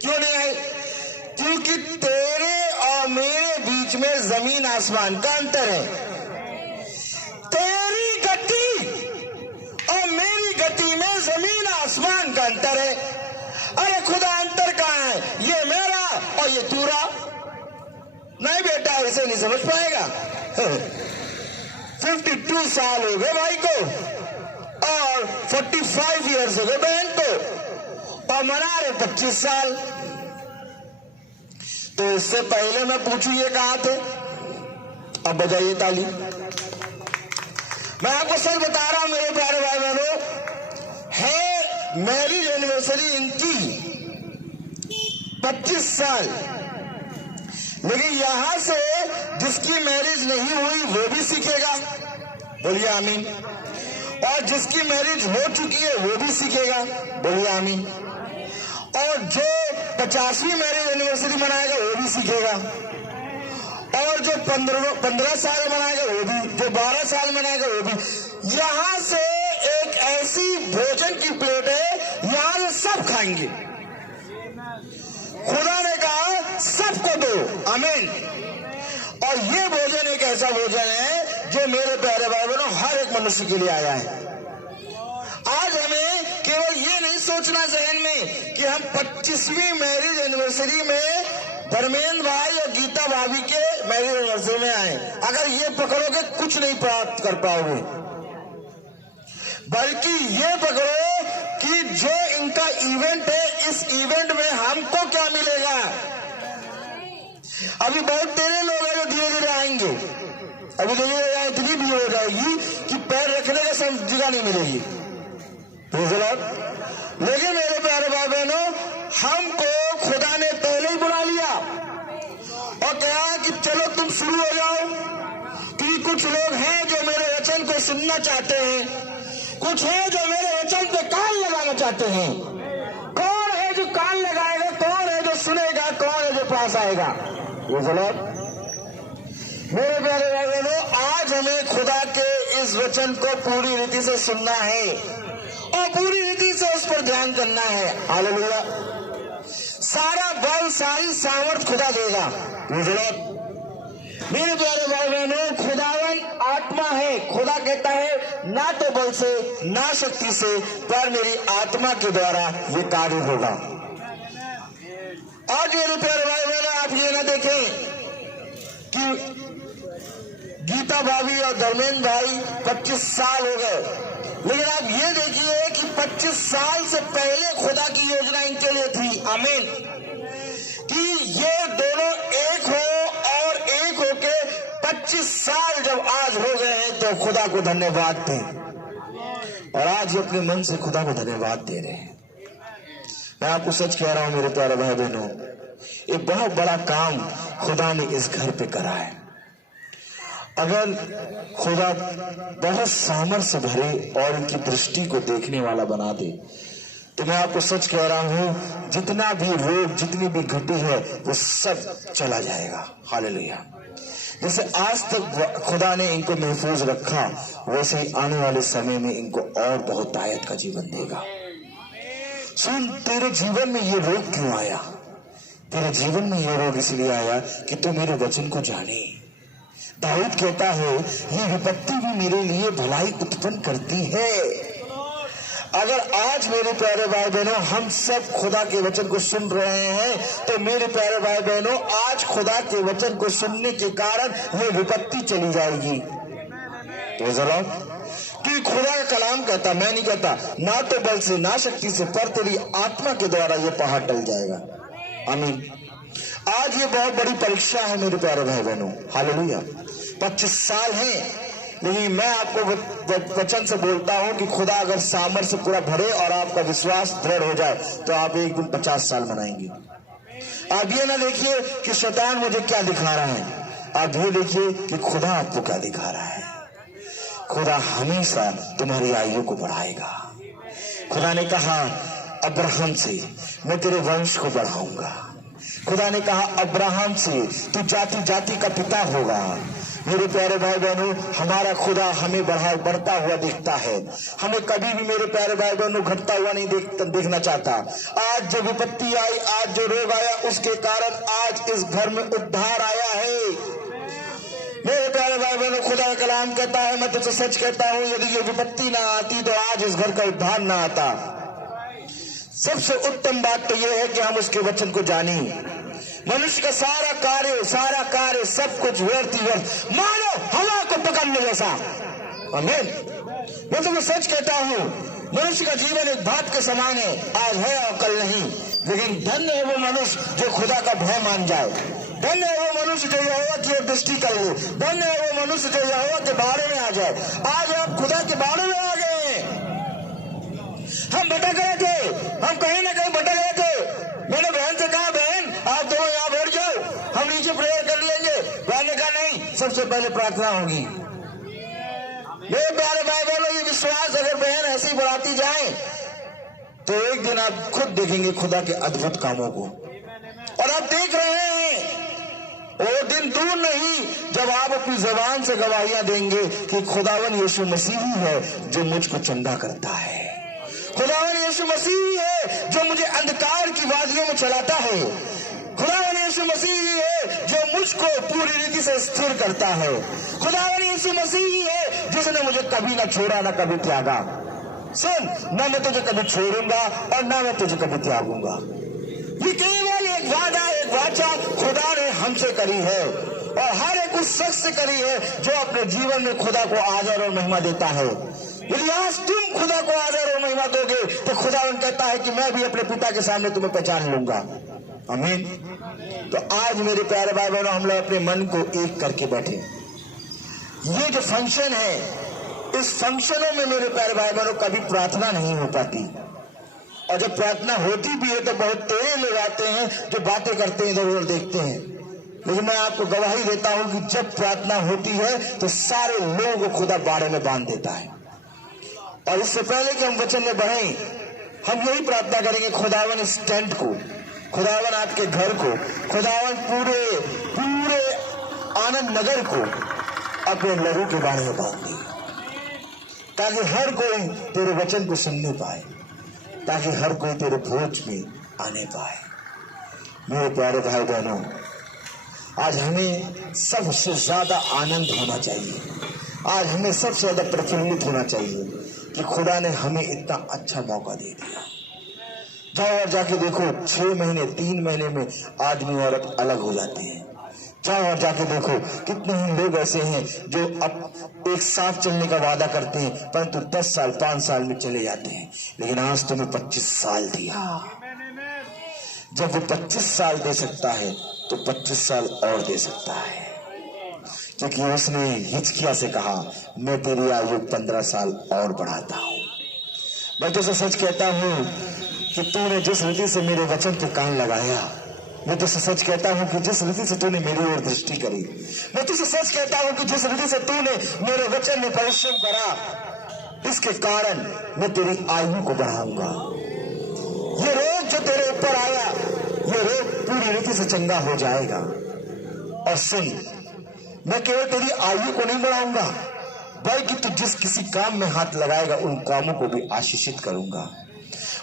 क्यों नहीं आई? क्योंकि तेरे और मेरे बीच में जमीन आसमान का अंतर है। तेरी गति और मेरी गति में जमीन आसमान का अंतर है। अरे खुदा, अंतर कहाँ है? ये मेरा और ये तेरा। नहीं बेटा, इसे नहीं समझ पाएगा। 52 साल हो गए भाई को और 45 ईयर्स हो गए बहन को, और मना रहे 25 साल। तो इससे पहले मैं पूछूं ये कहाँ थे? अब बजाइए ताली। मैं आपको सच बता रहा हूं मेरे प्यारे भाई बहनों, है मैरिज एनिवर्सरी इनकी 25 साल, लेकिन यहां से जिसकी मैरिज नहीं हुई वो भी सीखेगा, बोलिए आमीन। और जिसकी मैरिज हो चुकी है वो भी सीखेगा, बोलिए आमीन। और जो 50वीं मैरिज एनिवर्सरी मनाएगा वो भी सीखेगा, और जो 15 साल मनाएगा वो भी, जो 12 साल मनाएगा वो भी। यहां से एक ऐसी भोजन की प्लेट है, यहां से सब खाएंगे। खुदा ने कहा सबको दो, आमीन। और ये भोजन एक ऐसा भोजन है जो मेरे प्यारे भाई बहनों हर एक मनुष्य के लिए आया है। आज हमें केवल ये नहीं सोचना जहन में कि हम 25वीं मैरिज एनिवर्सरी में धर्मेंद्र भाई और गीता भाभी के मैरिज एनिवर्सरी में आए। अगर ये पकड़ोगे कुछ नहीं प्राप्त कर पाओगे, बल्कि ये पकड़ो कि जो इनका इवेंट है, इस इवेंट में हमको क्या मिलेगा। अभी बहुत तेरे लोग हैं जो धीरे धीरे आएंगे। अभी धीरे इतनी भीड़ हो जाएगी कि पैर रखने का जगह नहीं मिलेगी। लेकिन मेरे प्यारे भाई बहनों, हमको खुदा ने पहले ही बुला लिया और कहा कि चलो तुम शुरू हो जाओ। क्योंकि कुछ लोग हैं जो मेरे वचन को सुनना चाहते हैं, कुछ है जो मेरे वचन पे कान लगाना चाहते हैं। कौन है जो कान लगाएगा? कौन है जो सुनेगा? कौन है जो पास आएगा? मेरे प्यारे भाई बहनों, आज हमें खुदा के इस वचन को पूरी रीति से सुनना है और पूरी रीति से उस पर ध्यान करना है। हालेलुया। सारा बल, सारी सामर्थ खुदा देगा। मेरे प्यारे भाई बहनों, खुदावन आत्मा है। खुदा कहता है ना तो बल से ना शक्ति से, पर मेरी आत्मा के द्वारा ये कार्य होगा। आज मेरे प्यारे भाई बहनों, आप ये ना देखें कि गीता भाभी और धर्मेंद्र भाई 25 साल हो गए, लेकिन आप ये देखिए कि 25 साल से पहले खुदा की योजना इनके लिए थी। आमीन। कि ये दोनों एक हो और एक होके 25 साल जब आज हो गए हैं तो खुदा को धन्यवाद दें, और आज ये अपने मन से खुदा को धन्यवाद दे रहे हैं। मैं आपको सच कह रहा हूं मेरे प्यारे भाई बहनों, एक बहुत बड़ा काम खुदा ने इस घर पे करा है। अगर खुदा बहुत सामर्थ्य भरे और इनकी दृष्टि को देखने वाला बना दे, तो मैं आपको सच कह रहा हूं जितना भी रोग, जितनी भी घटी है, वो सब चला जाएगा। हालेलुया। जैसे आज तक खुदा ने इनको महफूज रखा, वैसे ही आने वाले समय में इनको और बहुत आयत का जीवन देगा। सुन, तेरे जीवन में ये रोग क्यों आया? तेरे जीवन में ये रोग इसलिए आया कि तू मेरे वचन को जाने। दाऊद कहता है, ये विपत्ति भी मेरे लिए भलाई उत्पन्न करती है। अगर आज मेरे प्यारे भाई बहनों हम सब खुदा के वचन को सुन रहे हैं, तो मेरे प्यारे भाई बहनों आज खुदा के वचन को सुनने के कारण ये विपत्ति चली जाएगी। तो जरा कि खुदा का कलाम कहता, मैं नहीं कहता, ना तो बल से ना शक्ति से, पर तेरी आत्मा के द्वारा ये पहाड़ टल जाएगा। आमीन। आज ये बहुत बड़ी परीक्षा है मेरे प्यारे भाई बहनों। हालेलुया। 25 साल हैं, लेकिन मैं आपको वचन से बोलता हूं कि खुदा अगर सामर्थ्य पूरा भरे और आपका विश्वास दृढ़ हो जाए, तो आप एक दिन 50 साल मनाएंगे। आप ये ना देखिए कि शैतान मुझे क्या दिखा रहा है, आप ये देखिए कि खुदा आपको क्या दिखा रहा है। खुदा हमेशा तुम्हारी आयु को बढ़ाएगा। खुदा ने कहा अब्राहम से मैं तेरे वंश को बढ़ाऊंगा। खुदा ने कहा अब्राहम से तू जाति जाति का पिता होगा। मेरे प्यारे भाई बहनों, हमारा खुदा हमें बढ़ता हुआ दिखता है। हमें कभी भी मेरे प्यारे भाई बहनों घटता हुआ नहीं देखना चाहता। आज जो विपत्ति आई, आज जो रोग आया, उसके कारण आज इस घर में उद्धार आया है। मेरे प्यारे भाई बहनों, खुदा का कलाम कहता है, मैं तुझसे सच कहता हूं, यदि ये विपत्ति ना आती तो आज इस घर का उद्धार ना आता। सबसे उत्तम बात तो यह है कि हम उसके वचन को जानें। मनुष्य का सारा कार्य सब कुछ व्यर्थ ही व्यर्थ, मानो हवा को पकड़ने जैसा। आमीन। मैं तुम्हें सच कहता हूं, मनुष्य का जीवन एक भात के समान है, आज है और कल नहीं। लेकिन धन्य है वो मनुष्य जो खुदा का भय मान जाए। धन्य है वो मनुष्य जो यहोवा की ओर दृष्टि कर ले। धन्य है वो मनुष्य जो यहोवा के बारे में आ जाए। आज आप खुदा के बारे में आ गए हैं। हम भटक गए थे, हम कहीं ना कहीं भटक गए थे। मैंने बहन से कहा, बहन आप दोनों यहाँ बैठ जाओ, हम नीचे प्रेयर कर लेंगे। बहन ने कहा नहीं, सबसे पहले प्रार्थना होगी। मेरे प्यारे भाई बहनों, ये विश्वास अगर बहन ऐसी बढ़ाती जाए, तो एक दिन आप खुद देखेंगे खुदा के अद्भुत कामों को। और आप देख रहे हैं, वो दिन दूर नहीं जब आप अपनी जबान से गवाहियां देंगे कि खुदावन यीशु मसीह ही है जो मुझको चंगा करता है। खुदावन यीशु मसीह ही है जो मुझे अंधकार की वादियों में चलाता है। खुदावन यीशु मसीह ही है जो मुझको पूरी रीति से स्थिर करता है। खुदावन यीशु मसीह ही है जिसने मुझे कभी ना छोड़ा ना कभी त्यागा। सुन, ना मैं तुझे कभी छोड़ूंगा और ना मैं तुझे कभी त्यागूंगा। ये केवल एक वादा, एक वाचा खुदा ने हमसे करी है, और हर एक उस शख्स से करी है जो अपने जीवन में खुदा को आदर और महिमा देता है। यदि आज तुम खुदा को आदर और महिमा दोगे, तो खुदा कहता है कि मैं भी अपने पिता के सामने तुम्हें पहचान लूंगा। आमीन। तो आज मेरे प्यारे भाई बहनों, हम लोग अपने मन को एक करके बैठे। ये जो फंक्शन है, इस फंक्शनों में मेरे प्यारे भाई बहनों कभी प्रार्थना नहीं हो पाती, और जब प्रार्थना होती भी है तो बहुत तेरे लोग आते हैं जो बातें करते हैं, इधर उधर देखते हैं। लेकिन मैं आपको गवाही देता हूं कि जब प्रार्थना होती है तो सारे लोगों को खुदा बारे में बांध देता है। और इससे पहले कि हम वचन में बढ़ें, हम यही प्रार्थना करेंगे, खुदावन इस टेंट को, खुदावन आपके घर को, खुदावन पूरे आनंद नगर को अपने लहू के बारे में बांध दे, ताकि हर कोई तेरे वचन को सुनने पाए, ताकि हर कोई तेरे भोज में आने पाए। मेरे प्यारे भाई बहनों, आज हमें सबसे ज्यादा आनंद होना चाहिए, आज हमें सबसे ज्यादा प्रफुल्लित होना चाहिए कि खुदा ने हमें इतना अच्छा मौका दे दिया। जाओ और जाके देखो, 6 महीने 3 महीने में आदमी औरत अलग हो जाते हैं। जाओ और जाके देखो, कितने ही लोग ऐसे हैं जो अब एक साथ चलने का वादा करते हैं परंतु 10 साल 5 साल में चले जाते हैं। लेकिन आज तुम्हें 25 साल दिया। जब वो 25 साल दे सकता है तो 25 साल और दे सकता है, क्योंकि उसने हिजकिय्याह से कहा, मैं तेरी आयु 15 साल और बढ़ाता हूं। मैं तुझसे सच कहता हूं कि तूने जिस रीति से मेरे वचन पे कान लगाया, मैं तुझसे सच कहता हूं कि जिस रीति से तूने मेरी ओर दृष्टि करी, मैं तुझसे सच कहता हूं कि जिस रीति से तूने मेरे वचन में परिश्रम करा, इसके कारण मैं तेरी आयु को बढ़ाऊंगा। ये रोग जो तेरे ऊपर आया, ये रोग पूरी रीति से चंगा हो जाएगा। और सुन, मैं केवल तेरी आयु को नहीं बढ़ाऊंगा, बल्कि तू जिस किसी काम में हाथ लगाएगा उन कामों को भी आशीषित करूंगा।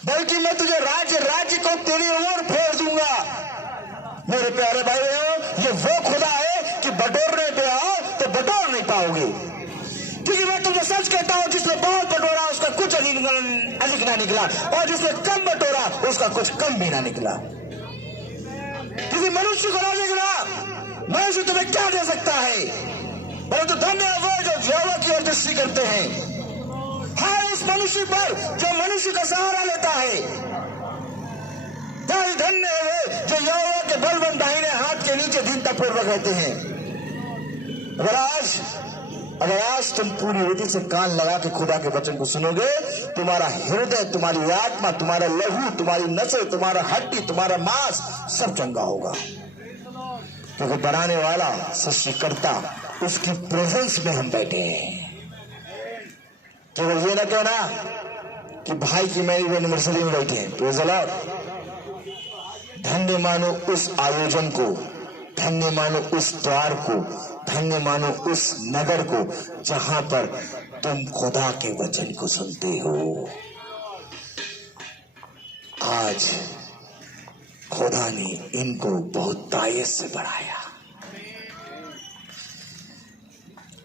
बल्कि मैं तुझे राज्य को तेरी ओर फेर दूंगा। मेरे प्यारे भाइयों, ये वो खुदा है कि बटोरने पे आओ तो बटोर नहीं पाओगे, क्योंकि मैं तुझे सच कहता हूं, जिसने बहुत बटोरा उसका कुछ अधिक ना निकला, और जिसने कम बटोरा उसका कुछ कम भी ना निकला। किसी मनुष्य को ना निकला, मनुष्य तुम्हें क्या दे सकता है, परंतु धन्य है वो जो यहोवा की ओर दृष्टि करते हैं। हाय उस मनुष्य पर जो मनुष्य का सहारा लेता है। धन्य है वे जो यहोवा के बलवन्त दाहिने हाथ के नीचे दीनता पूर्वक रहते हैं। अगर आज तुम पूरी रीति से कान लगा के खुदा के वचन को सुनोगे, तुम्हारा हृदय, तुम्हारी आत्मा, तुम्हारा लहू, तुम्हारी नसें, तुम्हारा हड्डी, तुम्हारा मांस सब चंगा होगा, क्योंकि बनाने वाला सृष्टिकर्ता, उसकी प्रेजेंस में हम बैठे हैं। केवल ये ना कहना कि भाई की मैरिज एनिवर्सरी में बैठे हैं। Praise the Lord. धन्य मानो उस आयोजन को, धन्य मानो उस द्वार को, धन्य मानो उस नगर को जहां पर तुम खुदा के वचन को सुनते हो। आज खुदा ने इनको बहुत तायत से बढ़ाया।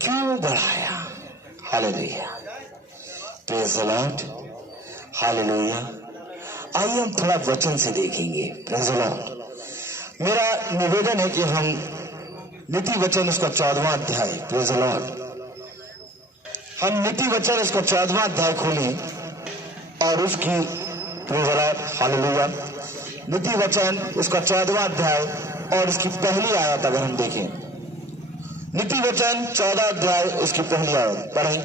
क्यों बढ़ाया? Hallelujah, praise the Lord, hallelujah. आइए हम थोड़ा वचन से देखेंगे। Praise the Lord. मेरा निवेदन है कि हम नीति वचन उसका 14वां अध्याय, प्रेज़ द लॉर्ड, हम नीति वचन उसका 14वां अध्याय खोलें और उसकी, प्रेज़ द लॉर्ड, हालेलुया, नीति वचन उसका 14वां अध्याय और उसकी पहली आयत अगर हम देखें, नीति वचन 14 अध्याय उसकी पहली आयत पढ़ें।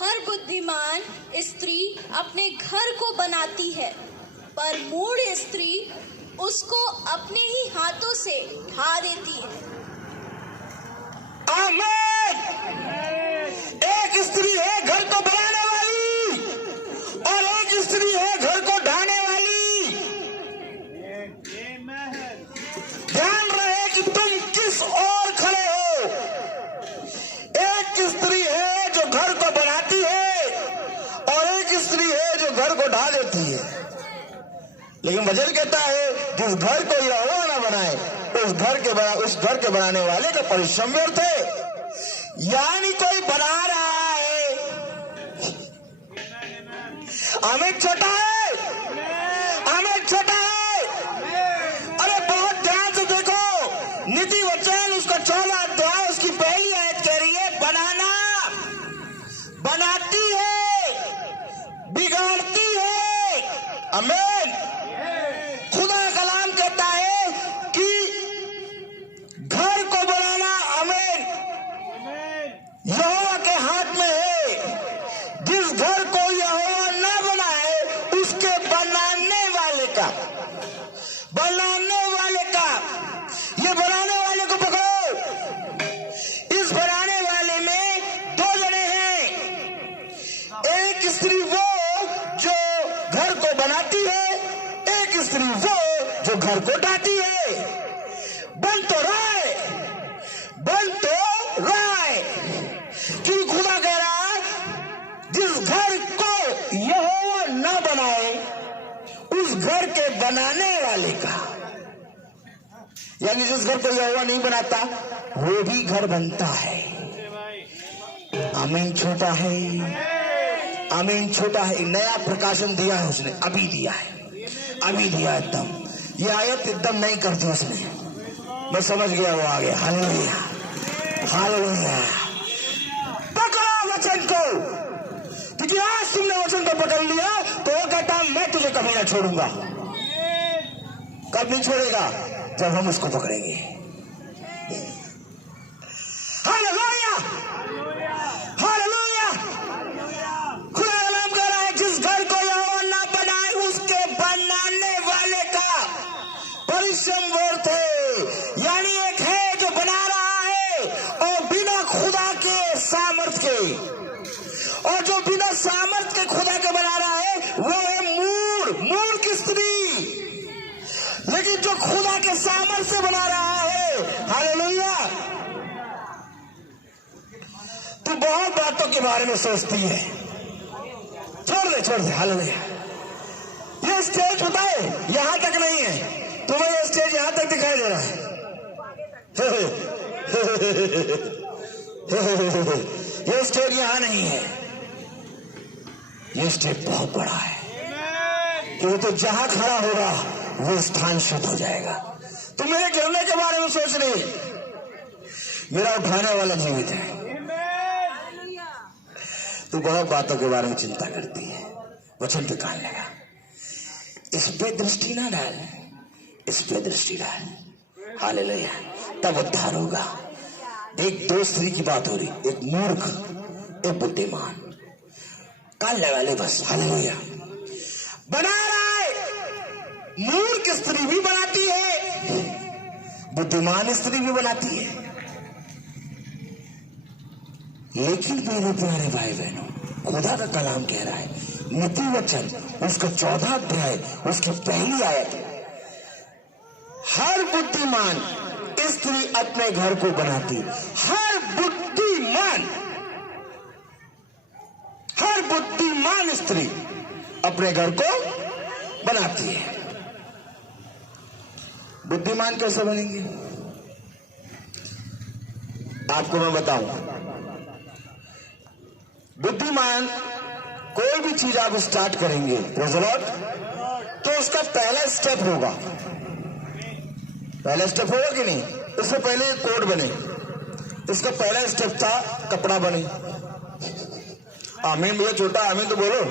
हर बुद्धिमान स्त्री अपने घर को बनाती है, पर मूढ़ स्त्री उसको अपने ही हाथों से ढा देती है। आमीन। एक स्त्री है घर को बनाने वाली और एक स्त्री है घर को ढाने वाली। ध्यान रहे कि तुम किस ओर खड़े हो। एक स्त्री है जो घर को बनाती है और एक स्त्री है जो घर को ढा देती है। लेकिन वचन कहता है जिस घर को यहोवा ना बनाए उस घर के बनाने वाले का परिश्रम व्यर्थ है। यानी कोई बना रहा है, हमें छोटा है, हमें छोटा है। अरे बहुत ध्यान से देखो, नीति वचन उसका 14 अध्याय उसकी पहली आयत कह रही है, बनाना, बनाती है, बिगाड़ती है। आमीन। खुदा कलाम कहता है कि घर को बनाना, आमीन, यहोवा के हाथ में है। जिस घर को यहोवा न बनाए उसके बनाने वाले का, ये बनाने वाले को पकड़ो। इस बनाने वाले में 2 जने हैं। एक स्त्री वो जो घर को बनाती है, एक स्त्री वो जो घर को ढाती है। बन तो रहा है, यानी जिस घर को यहोवा नहीं बनाता वो भी घर बनता है। आमीन। छोटा है, आमीन, छोटा है। नया प्रकाशन दिया है उसने, अभी दिया है, अभी दिया एकदम। ये आयत एकदम नहीं करती उसने, मैं समझ गया वो आ गया। Hallelujah, hallelujah. पकड़ो वचन को, क्योंकि आज तुमने वचन को पकड़ लिया तो वो कहता मैं तुझे कभी ना छोड़ूंगा। कब नहीं छोड़ेगा? जब हम उसको पकड़ेंगे। Hallelujah, hallelujah. खुदा का नाम कह रहा है जिस घर को यहोवा ना बनाए उसके बनाने वाले का परिश्रम व्यर्थ है। यानी एक है जो बना रहा है और बिना खुदा के सामर्थ के, और जो बिना सामर्थ के खुदा के बना रहा है वो है मूढ़ की स्त्री। लेकिन जो खुदा के सामर्थ से बना रहा है, हालेलुया, तू बहुत बातों के बारे में सोचती है। छोड़ दे, हालेलुया। ये स्टेज होता है यहां तक नहीं है, तुम्हें ये स्टेज यहां तक दिखाई दे रहा है। ये स्टेज यहां नहीं है, ये स्टेज बहुत बड़ा है, क्योंकि तो जहां खड़ा होगा वो स्थान शुद्ध हो जाएगा। तुम मेरे गिरने के बारे में सोच रही, मेरा उठाने वाला जीवित है। तू बहुत बातों के बारे में चिंता करती है, वचन पे कान लगा, इस पे दृष्टि ना डाल, इस पे दृष्टि डाल। हालेलुया, तब उद्धार होगा। एक दो स्त्री की बात हो रही, एक मूर्ख, एक बुद्धिमान। कान लगा ले बस। हालेलुया। बना रहा है, मूर्ख स्त्री भी बनाती है, बुद्धिमान स्त्री भी बनाती है। लेकिन मेरे प्यारे भाई बहनों, खुदा का कलाम कह रहा है, नीति वचन उसका 14 अध्याय उसकी पहली आयत, हर बुद्धिमान स्त्री अपने घर को बनाती। हर बुद्धिमान स्त्री अपने घर को बनाती है। बुद्धिमान कैसे बनेंगे आपको मैं बताऊं। बुद्धिमान कोई भी चीज आप स्टार्ट करेंगे प्रेज़ द लॉर्ड, तो उसका पहला स्टेप होगा, पहला स्टेप होगा कि नहीं। इससे पहले कोड बने, इसका पहला स्टेप था कपड़ा बने। आमीन भैया, छोटा आमीन तो बोलो।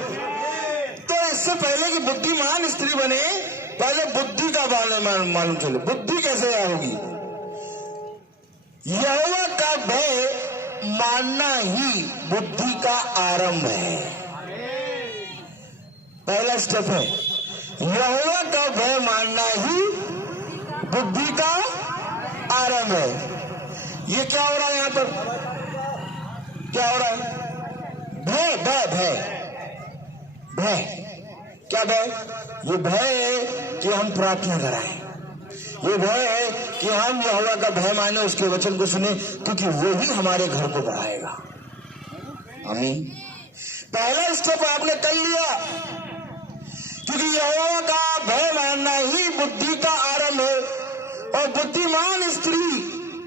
तो इससे पहले कि बुद्धिमान स्त्री बने, पहले बुद्धि का मालूम चले। बुद्धि कैसे होगी? यहोवा का भय मानना ही बुद्धि का आरंभ है। पहला स्टेप है, यहोवा का भय मानना ही बुद्धि का आरंभ है। ये क्या हो रहा है यहां पर? क्या हो रहा है? भय भय भय भय। क्या भय? ये भय है कि हम प्रार्थना कराएं, ये भय है कि हम यहोवा का भय माने, उसके वचन को सुने, क्योंकि वो ही हमारे घर को बढ़ाएगा। आमीन। पहला स्टेप आपने कर लिया, क्योंकि यहोवा का भय मानना ही बुद्धि का आरंभ है, और बुद्धिमान स्त्री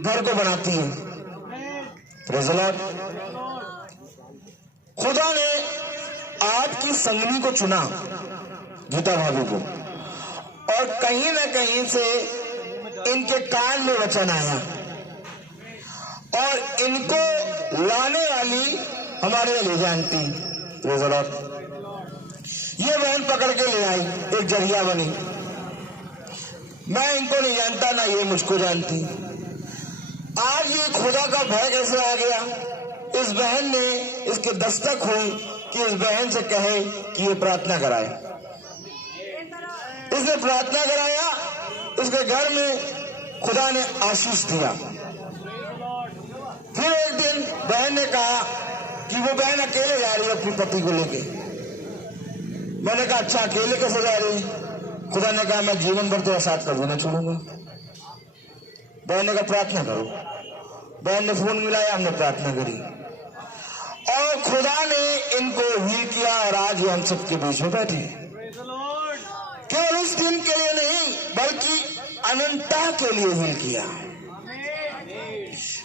घर को बनाती है। Praise the Lord. खुदा ने आपकी संगनी को चुना, गीता भाभी को, और कहीं ना कहीं से इनके कान में वचन आया, और इनको लाने वाली हमारे लिए आंटी, प्रेज़ द लॉर्ड, ये बहन पकड़ के ले आई, एक जरिया बनी। मैं इनको नहीं जानता, ना ये मुझको जानती। आज ये खुदा का भय कैसे आ गया? इस बहन ने, इसके दस्तक हुई कि इस बहन से कहे कि ये प्रार्थना कराए। इसने प्रार्थना कराया, इसके घर में खुदा ने आशीष दिया। फिर एक दिन बहन ने कहा कि वो बहन अकेले जा रही है अपने पति को लेके। मैंने कहा अच्छा, अकेले कैसे जा रही है? खुदा ने कहा मैं जीवन भर तो साथ कर देना छोड़ूंगा। बहन ने कहा प्रार्थना करो। बहन ने फोन मिलाया, हमने प्रार्थना करी, और खुदा ने इनको हील किया, और आज ये हम सबके बीच में बैठे हैं। केवल उस दिन के लिए नहीं, बल्कि अनंतता के लिए हील किया।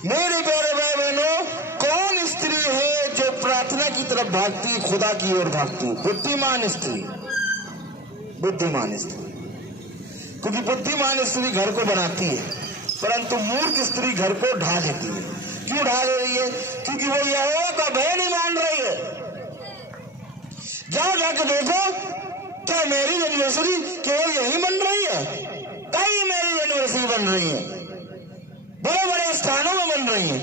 मेरे प्यारे भाई बहनों, कौन स्त्री है जो प्रार्थना की तरफ भागती, खुदा की ओर भागती? बुद्धिमान स्त्री, बुद्धिमान स्त्री। क्योंकि बुद्धिमान स्त्री घर को बनाती है, परंतु मूर्ख स्त्री घर को ढा देती है। क्यों ढा दे रही है? क्योंकि वो यहोवा का भय नहीं मान रही है। जाओ जाके देखो, क्या मैरिज एनिवर्सरी केवल यही बन रही है? कई मैरिज एनिवर्सरी बन रही है, बड़े बड़े स्थानों में बन रही है,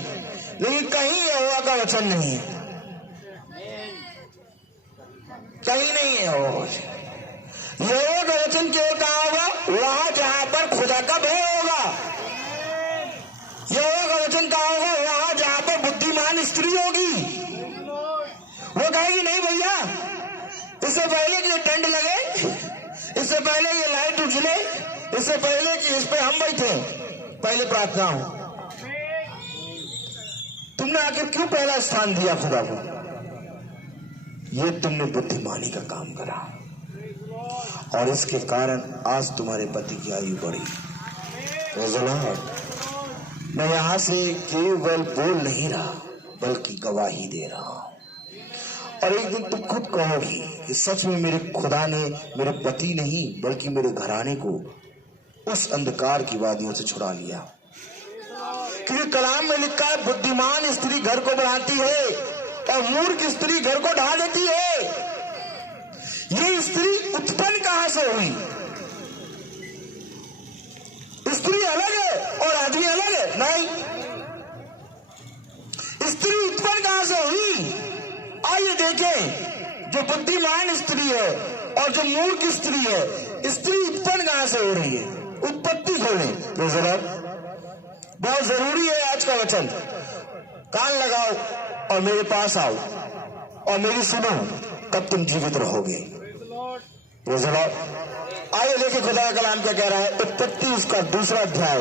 लेकिन कहीं यहोवा का वचन नहीं है, कहीं नहीं है यहोवा का वचन। केवल कहाँ होगा? वहां जहां पर खुदा का भय होगा। यहोवा का वचन कहाँ होगा? वहां जहां पर बुद्धिमान स्त्री होगी। वो कहेगी नहीं भैया, इससे पहले कि ये टेंट लगे, इससे पहले ये लाइट उछले, इससे पहले कि इस पे हम बैठे, पहले प्रार्थना हो। तुमने आखिर क्यों पहला स्थान दिया खुदा को? ये तुमने बुद्धिमानी का काम करा, और इसके कारण आज तुम्हारे पति की आयु बढ़ी। मैं यहां से केवल बोल नहीं रहा, बल्कि गवाही दे रहा हूं। और एक दिन तुम खुद कहोगी कि सच में मेरे खुदा ने मेरे पति नहीं, बल्कि मेरे घराने को उस अंधकार की वादियों से छुड़ा लिया। क्योंकि कलाम में लिखा है, बुद्धिमान स्त्री घर को बढ़ाती है और मूर्ख स्त्री घर को ढा देती है। ये स्त्री उत्पन्न कहां से हुई? स्त्री अलग है और आदमी अलग है? नहीं, स्त्री उत्पन्न कहां से हुई? आइए देखें, जो बुद्धिमान स्त्री है और जो मूर्ख स्त्री है, स्त्री उत्पन्न कहां से हो रही है? उत्पत्ति खोलें तो जरा, बहुत जरूरी है आज का वचन। कान लगाओ और मेरे पास आओ और मेरी सुनो, तब तुम जीवित रहोगे। आइए देखें खुदा का कलाम क्या कह रहा है। उत्पत्ति उसका 2 अध्याय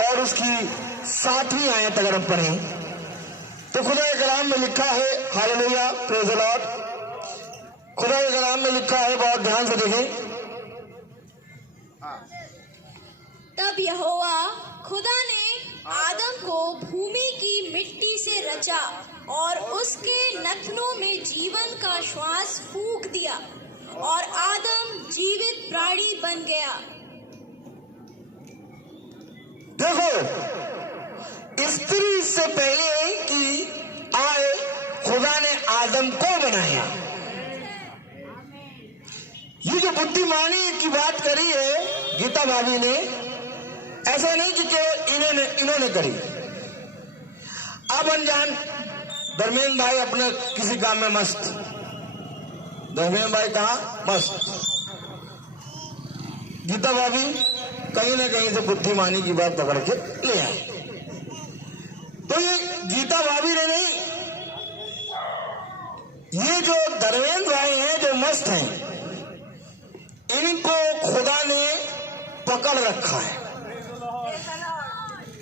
और उसकी 7वीं आयत अगर हम पढ़ें तो खुदा के कलाम में लिखा है, हालेलुया, प्रेज द लॉर्ड। खुदा के कलाम में लिखा है, बहुत ध्यान से देखें। तब यहोवा खुदा ने आदम को भूमि की मिट्टी से रचा और उसके नथनों में जीवन का श्वास फूंक दिया और आदम जीवित प्राणी बन गया। देखो, स्त्री से पहले कि आए, खुदा ने आदम को बनाया। ये जो बुद्धिमानी की बात करी है गीता भाभी ने, ऐसा नहीं कि केवल इन्होंने करी। अब अनजान धर्मेंद्र भाई अपने किसी काम में मस्त, धर्मेंद्र भाई कहा मस्त, गीता भाभी कहीं ना कहीं से बुद्धिमानी की बात पकड़ के ले आए। तो ये गीता भाभी ने नहीं, ये जो धर्मेंद्र भाई हैं जो मस्त हैं, इनको खुदा ने पकड़ रखा है।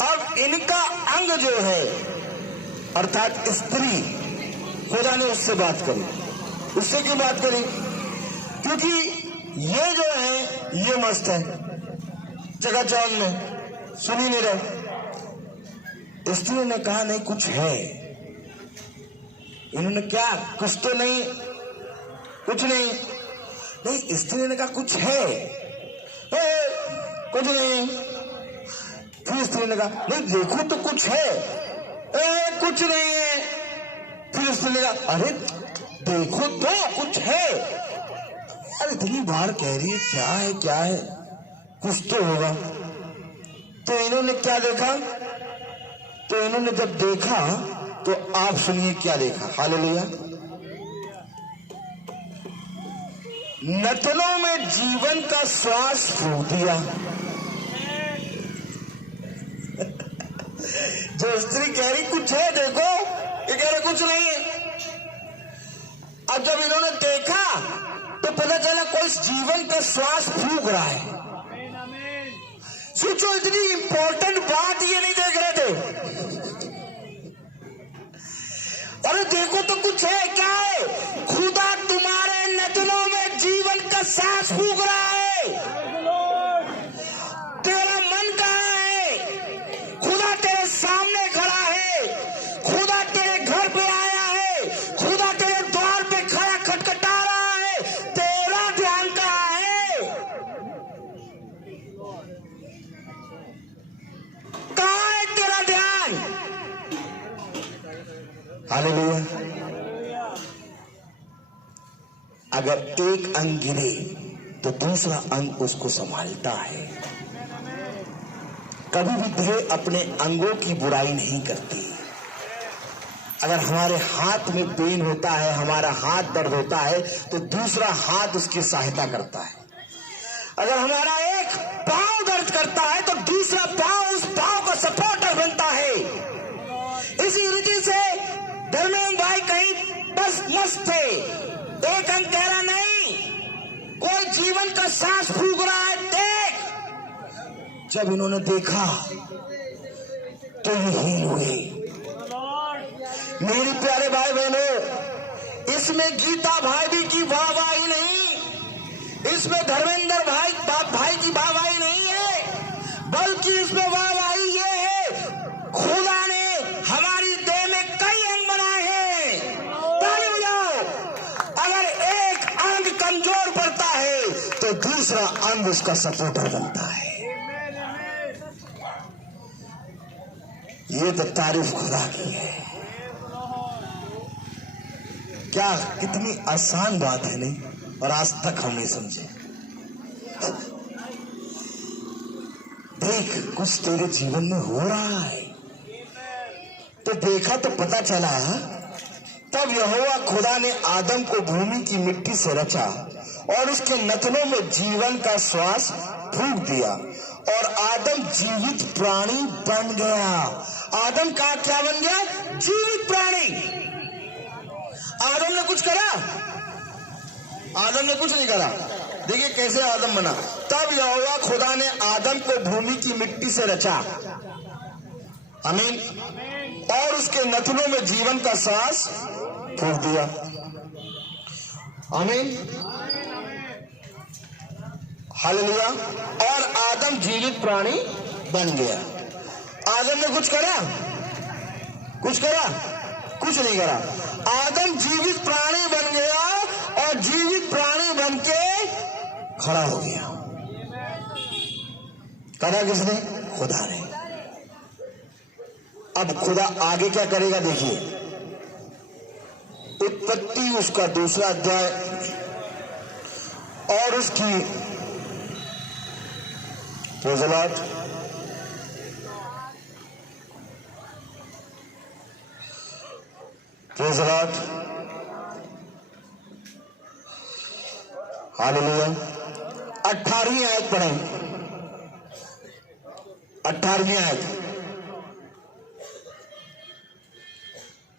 अब इनका अंग जो है अर्थात स्त्री, खुदा ने उससे बात करी। उससे क्यों बात करी? क्योंकि ये जो है ये मस्त है, जगह चौन में सुनी नहीं रहे। स्त्री ने कहा नहीं कुछ है। इन्होंने क्या, कुछ तो नहीं, कुछ नहीं, नहीं, स्त्री ने कहा कुछ है, कुछ नहीं। फिर स्त्री ने कहा नहीं देखो तो कुछ है, कुछ नहीं है। फिर स्त्री ने कहा अरे देखो तो कुछ है। अरे इतनी बार कह रही है क्या है क्या है, कुछ तो होगा। तो इन्होंने क्या देखा? तो इन्होंने जब देखा तो आप सुनिए क्या देखा। हालेलुया। नथनों में जीवन का श्वास फूंक दिया। जो स्त्री कह रही कुछ है, देखो, ये कह रहे कुछ नहीं है। अब जब इन्होंने देखा तो पता चला कोई जीवन का श्वास फूंक रहा है। सोचो, इतनी इंपॉर्टेंट बात ये नहीं देख रहे थे। अरे देखो तो कुछ है, क्या है? खुदा तुम्हारे नथनों में जीवन का सांस फूंक रहा है। तेरा हालेलुया। अगर एक अंग गिरे तो दूसरा अंग उसको संभालता है। कभी भी देह अपने अंगों की बुराई नहीं करती। अगर हमारे हाथ में पेन होता है, हमारा हाथ दर्द होता है, तो दूसरा हाथ उसकी सहायता करता है। अगर हमारा एक पांव दर्द करता है तो दूसरा पांव उस पांव का सपोर्टर बनता है। इसी रीति से धर्मेंद्र भाई कहीं बस मस्त थे, एक अंग कह रहा नहीं, कोई जीवन का सांस फूंक रहा है, देख। जब इन्होंने देखा तो ये हील हुए। मेरे प्यारे भाई बहनों, इसमें गीता भाभी की वाहवाही नहीं, इसमें धर्मेंद्र भाई की वाहवाही नहीं है, बल्कि इसमें वाहवाही ये है, खुदा ने हमारी देह में कई अंग बनाए हैं। ताली बजाओ। अगर एक अंग कमजोर पड़ता है तो दूसरा अंग उसका सपोर्टर बनता है। ये तो तारीफ खुदा की है। क्या कितनी आसान बात है नहीं, और आज तक हम नहीं समझे। देख, कुछ तेरे जीवन में हो रहा है तो देखा तो पता चला। तब यहोवा खुदा ने आदम को भूमि की मिट्टी से रचा और उसके नथनों में जीवन का श्वास फूंक दिया और आदम जीवित प्राणी बन गया। आदम का क्या बन गया? जीवित प्राणी। आदम ने कुछ करा? आदम ने कुछ नहीं करा। देखिए कैसे आदम बना। तब यहोवा खुदा ने आदम को भूमि की मिट्टी से रचा, आमीन, और उसके नथनों में जीवन का सांस फूंक दिया, आमीन, हालेलुया। और आदम जीवित प्राणी बन गया। आदम ने कुछ करा? कुछ करा? कुछ नहीं करा। आदम जीवित प्राणी बन गया और जीवित प्राणी बन के खड़ा हो गया। करा किसने? खुदा ने। अब खुदा आगे क्या करेगा देखिए। उत्पत्ति उसका 2 अध्याय और उसकी प्रेज़ लॉर्ड, हालेलुया। 18वीं आयत पढ़ें। 18वीं आयत।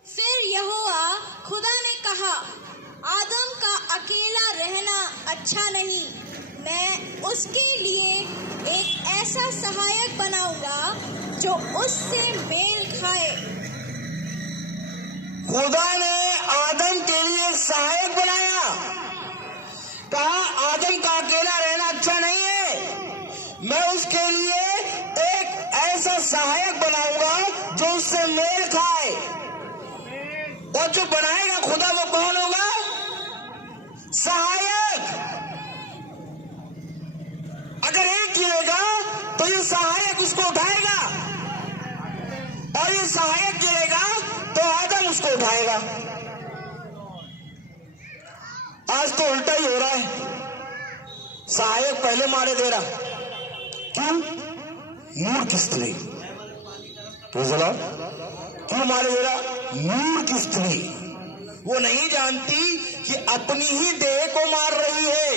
फिर यहोवा खुदा ने कहा, आदम का अकेला रहना अच्छा नहीं, मैं उसके लिए एक ऐसा सहायक बनाऊंगा जो उससे मेल खाए। खुदा ने आदम के लिए सहायक बनाया। कहा आदम का अकेला रहना अच्छा नहीं है, मैं उसके लिए एक ऐसा सहायक बनाऊंगा जो उससे मेल खाए। और जो बनाएगा खुदा वो कौन होगा? सहायक। अगर एक गिरेगा तो ये सहायक उसको उठाएगा, और ये सहायक गिरेगा तो आदम उसको उठाएगा। आज तो उल्टा ही हो रहा है। सहायक पहले मारे दे रहा। क्यों? मूर्ख स्त्री। क्यों मारे दे रहा? मूर्ख स्त्री। वो नहीं जानती कि अपनी ही देह को मार रही है।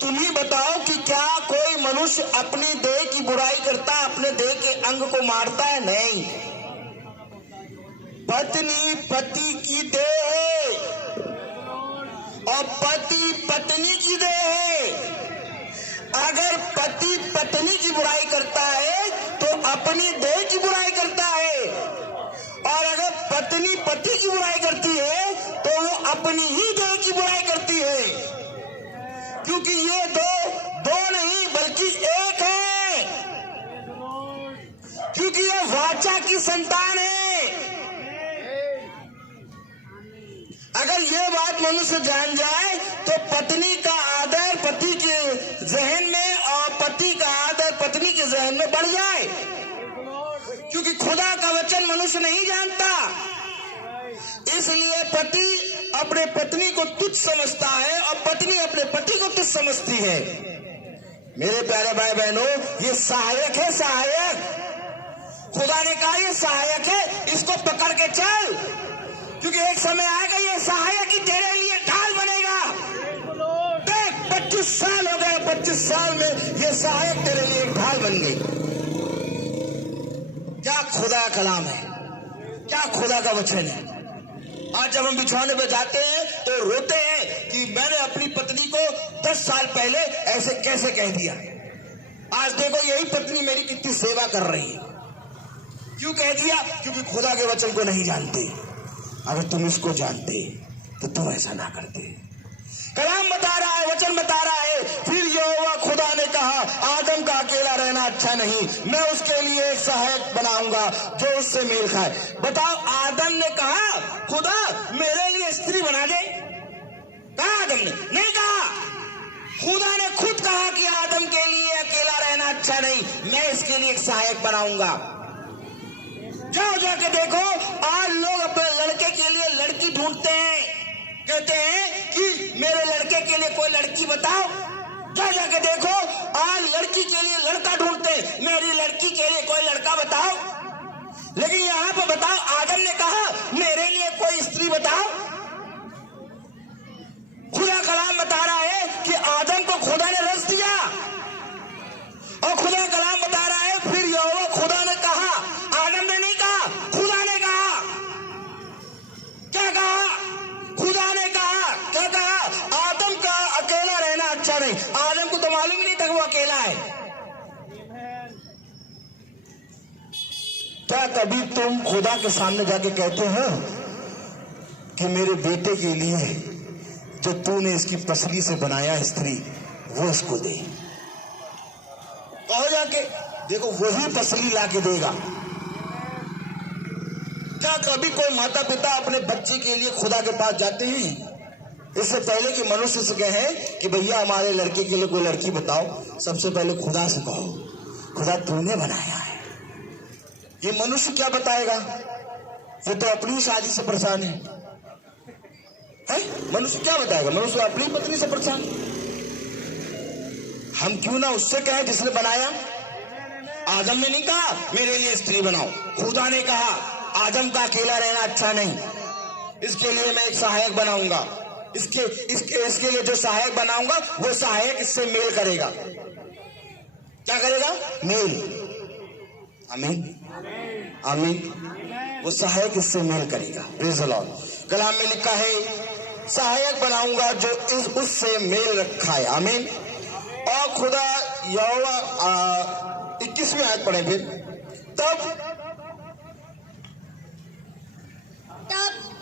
तुम ही बताओ कि क्या कोई मनुष्य अपनी देह की बुराई करता, अपने देह के अंग को मारता है? नहीं। पत्नी पति की देह है और पति पत्नी की देह है। अगर पति पत्नी की बुराई करता है तो अपनी देह की बुराई करता है, और अगर पत्नी पति की बुराई करती है तो वो अपनी ही देह की बुराई करती है, क्योंकि ये दो नहीं बल्कि एक है, क्योंकि ये वाचा की संतान है। अगर ये बात मनुष्य जान जाए तो पत्नी का आदर पति के जहन में और पति का आदर पत्नी के जहन में बढ़ जाए, क्योंकि खुदा का वचन मनुष्य नहीं जानता। इसलिए पति अपने पत्नी को तुच्छ समझता है और पत्नी अपने पति को तुच्छ समझती है। मेरे प्यारे भाई बहनों, ये सहायक है, सहायक। खुदा ने कहा ये सहायक है, इसको पकड़ के चल, क्योंकि एक समय आएगा ये सहायक ही तेरे लिए ढाल बनेगा। देख 25 साल हो गए, 25 साल में ये सहायक तेरे लिए एक ढाल बन गई। क्या खुदा का कलाम है, क्या खुदा का वचन है। आज जब हम बिछौने पे जाते हैं तो रोते हैं कि मैंने अपनी पत्नी को 10 साल पहले ऐसे कैसे कह दिया। आज देखो यही पत्नी मेरी कितनी सेवा कर रही है। क्यों कह दिया? क्योंकि खुदा के वचन को नहीं जानते। अगर तुम इसको जानते तो तुम ऐसा ना करते। कलाम बता रहा है, वचन बता रहा है, फिर यहोवा खुदा ने कहा आदम का अकेला रहना अच्छा नहीं, मैं उसके लिए एक सहायक बनाऊंगा जो उससे मेल खाए। बताओ, आदम ने कहा खुदा मेरे लिए स्त्री बना दे? कहा आदम ने? नहीं कहा। खुदा ने खुद कहा कि आदम के लिए अकेला रहना अच्छा नहीं, मैं इसके लिए एक सहायक बनाऊंगा। जाओ जाके देखो, आज लोग अपने लड़के के लिए लड़की ढूंढते हैं, कहते हैं कि मेरे लड़के के लिए कोई लड़की बताओ। जा जाके देखो, आज लड़की के लिए लड़का ढूंढते हैं, मेरी लड़की के लिए कोई लड़का बताओ। लेकिन यहाँ पे बताओ, आदम ने कहा मेरे लिए कोई स्त्री बताओ। खुदा कलाम बता रहा है कि आदम को खुदा ने रस दिया, और खुदा कलाम बता रहा है फिर यहोवा खुदा ने कहा, आदम ने नहीं कहा, खुदा ने कहा। क्या कहा? खुदा ने कहा। क्या कहा? आदम का अकेला रहना अच्छा नहीं। आदम को तो मालूम ही नहीं था वो अकेला है। क्या कभी तुम खुदा के सामने जाके कहते हो कि मेरे बेटे के लिए जो तूने इसकी पसली से बनाया स्त्री, वो इसको दे? कहो जाके, देखो वही पसली ला के देगा। क्या कभी कोई माता पिता अपने बच्चे के लिए खुदा के पास जाते हैं इससे पहले कि मनुष्य से कहे कि भैया हमारे लड़के के लिए कोई लड़की बताओ? सबसे पहले खुदा से कहो, खुदा तूने बनाया है। ये मनुष्य क्या बताएगा? ये तो अपनी शादी से परेशान है। मनुष्य क्या बताएगा? मनुष्य अपनी पत्नी से परेशान। हम क्यों ना उससे कहें जिसने बनाया। आदम ने नहीं कहा मेरे लिए स्त्री बनाओ, खुदा ने कहा आदम का अकेला रहना अच्छा नहीं, इसके लिए मैं एक सहायक बनाऊंगा। इसके लिए जो सहायक बनाऊंगा वो सहायक इससे मेल करेगा। क्या करेगा? मेल। आमीन आमीन। वो सहायक इससे मेल करेगा। Praise the Lord. कलाम में लिखा है सहायक बनाऊंगा जो उससे मेल रखा है। आमीन। और खुदा यहोवा 21वीं आयत पढ़े फिर। तब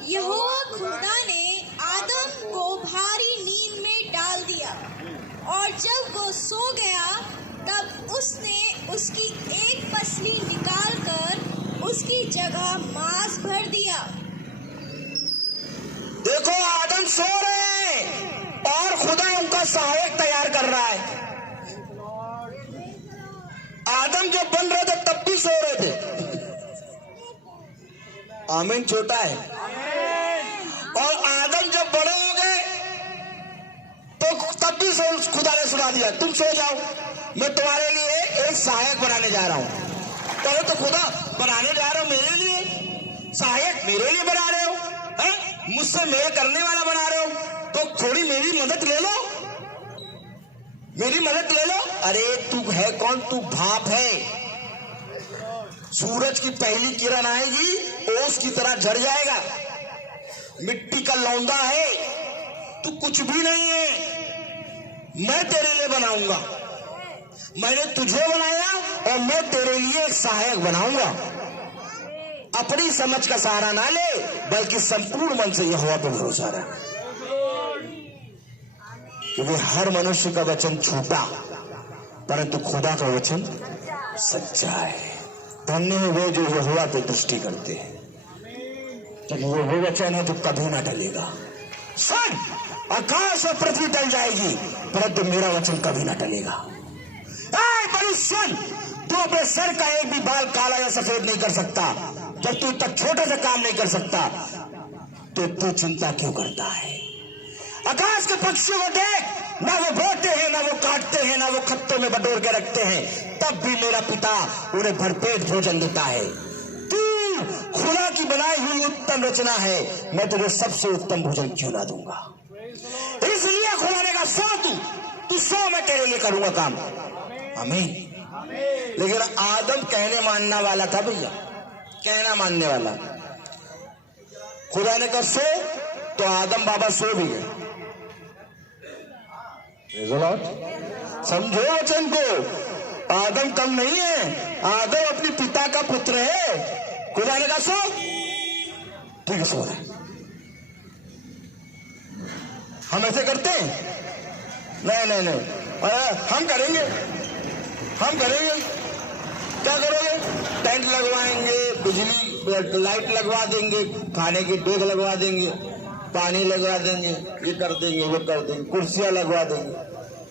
यहोवा खुदा ने आदम को भारी नींद में डाल दिया, और जब वो सो गया तब उसने उसकी एक पसली निकालकर उसकी जगह मांस भर दिया। देखो, आदम सो रहे हैं और खुदा उनका सहायक तैयार कर रहा है। आदम जब बन रहे थे तब भी सो रहे थे। आमीन। छोटा है। और आदम जब बड़े हो गए तो तब भी खुदा ने सुना दिया, तुम सो जाओ, मैं तुम्हारे लिए एक सहायक बनाने जा रहा हूं। पहले तो खुदा बनाने जा रहा हूं मेरे लिए सहायक, मेरे लिए बना रहे हो, मुझसे मेल करने वाला बना रहे हो, तो थोड़ी मेरी मदद ले लो, मेरी मदद ले लो। अरे तू है कौन? तू भाप है। सूरज की पहली किरण आएगी, ओस की तरह झड़ जाएगा। मिट्टी का लौंदा है, तू कुछ भी नहीं है। मैं तेरे लिए बनाऊंगा, मैंने तुझे बनाया और मैं तेरे लिए एक सहायक बनाऊंगा। अपनी समझ का सहारा ना ले, बल्कि संपूर्ण मन से यहोवा पर भरोसा रख, क्योंकि हर मनुष्य का वचन झूठा, परंतु खुदा का वचन सच्चा है। धन्य है वे जो यहोवा पे दृष्टि करते हैं, क्योंकि वो वचन है जो कभी ना टलेगा। सुन, आकाश और पृथ्वी टल जाएगी, परंतु मेरा वचन कभी ना टलेगा। सुन, तू अपने सर का एक भी बाल काला या सफेद नहीं कर सकता जब तू तक छोटे से काम नहीं कर सकता। तो तू चिंता क्यों करता है? आकाश के पक्षियों को देख, ना वो बोते हैं, ना वो काटते हैं, ना वो खत्तों में बटोर के रखते हैं, तब भी मेरा पिता उन्हें भरपेट भोजन देता है। तू खुदा की बनाई हुई उत्तम रचना है, मैं तुझे सबसे उत्तम भोजन क्यों ना दूंगा? इसलिए खुदा ने कहा सो, तू सो, मैं तेरे लिए करूंगा काम। आमीन। लेकिन आदम कहने मानने वाला था भैया, कहना मानने वाला। खुदा ने कहा सो, तो आदम बाबा सो भी गए। समझो वचन को, आदम कम नहीं है, आदम अपने पिता का पुत्र है। खुदा ने कहा सो, ठीक है सो रहे। हम ऐसे करते हैं? नहीं नहीं नहीं, हम करेंगे। क्या करोगे? टेंट लगवाएंगे, बिजली लाइट लगवा देंगे, खाने की डेग लगवा देंगे, पानी लगवा देंगे, ये कर देंगे, वो कर देंगे, कुर्सियां लगवा देंगे।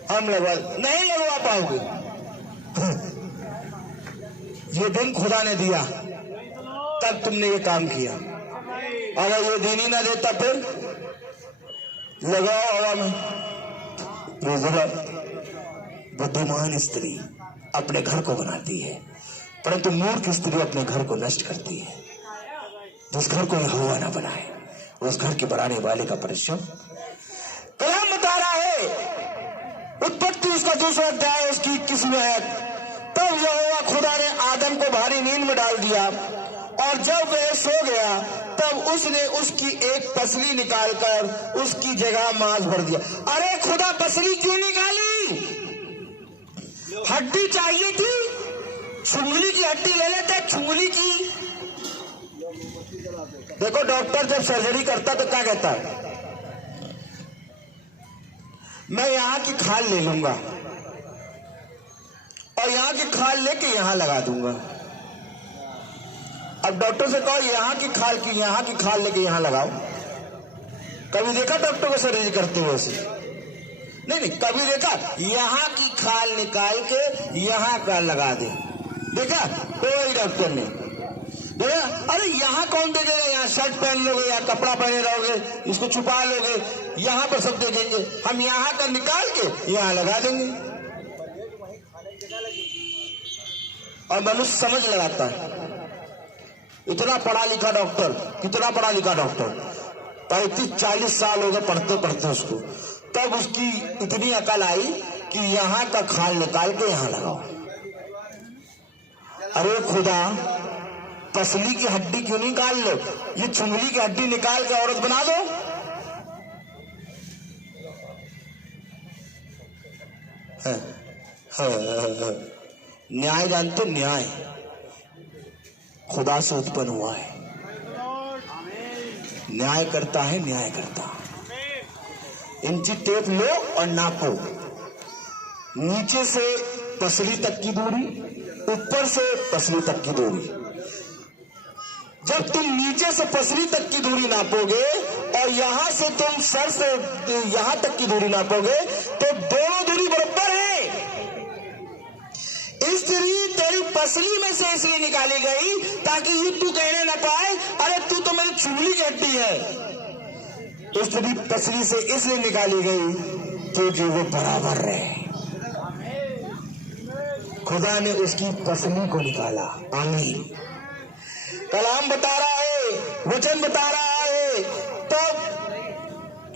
हम नहीं लगवा पाओगे। ये दिन खुदा ने दिया, तब तुमने ये काम किया। अगर ये दिन ही ना देता फिर लगाओ हवा में। बुद्धिमान स्त्री अपने घर को बनाती है, परंतु मूर्ख स्त्री अपने घर को नष्ट करती है। जिस घर को यहोवा ना बनाए, उस घर के बनाने वाले का परिश्रम। कलाम बता रहा है, उत्पत्ति उसका 2 अध्याय उसकी 21वीं आयत, तब यहोवा खुदा ने आदम को भारी नींद में डाल दिया, और जब वह सो गया तब उसने उसकी एक पसली निकालकर उसकी जगह मांस भर दिया। अरे खुदा पसली क्यों निकाली? हड्डी चाहिए थी, चुंगली की हड्डी ले लेते, चुंगली की। देखो डॉक्टर जब सर्जरी करता तो क्या कहता है? मैं यहां की खाल ले लूंगा और यहां की खाल लेके यहां लगा दूंगा। अब डॉक्टर से कहो यहां की खाल लेके यहां लगाओ। कभी देखा डॉक्टर को सर्जरी करते हुए ऐसे? नहीं, कभी देखा? यहां की खाल निकाल के यहां का लगा दे, देखा कोई डॉक्टर ने? देखा? अरे यहां कौन दे देगा? यहाँ शर्ट पहन लोगे या कपड़ा पहने रहोगे, इसको छुपा लोगे, यहां पर सब दे देंगे। हम यहां का निकाल के यहां लगा देंगे। और मनुष्य समझ लगाता है। इतना पढ़ा लिखा डॉक्टर, कितना पढ़ा लिखा डॉक्टर, 35-40 साल हो गए पढ़ते पढ़ते उसको, तब उसकी इतनी अकल आई कि यहां का खाल निकाल के यहां लगाओ। अरे खुदा, पसली की हड्डी क्यों निकाल लो? ये चुंगली की हड्डी निकाल के औरत बना दो। न्याय जानते? न्याय खुदा से उत्पन्न हुआ है। न्याय करता है, न्याय करता। इंची टेप लो और नापो, नीचे से पसली तक की दूरी, ऊपर से पसली तक की दूरी। जब तुम नीचे से पसली तक की दूरी नापोगे और यहां से तुम सर से यहां तक की दूरी नापोगे तो दोनों दूरी बराबर है। स्त्री तेरी पसली में से इसलिए निकाली गई ताकि ये तू कहने ना पाए अरे तू तो मेरी चुगली की हड्डी है। स्त्री पसली से इसलिए निकाली गई तो जो वो बराबर रहे। खुदा ने उसकी पसली को निकाला। आमीन। कलाम बता रहा है, वचन बता रहा है, तब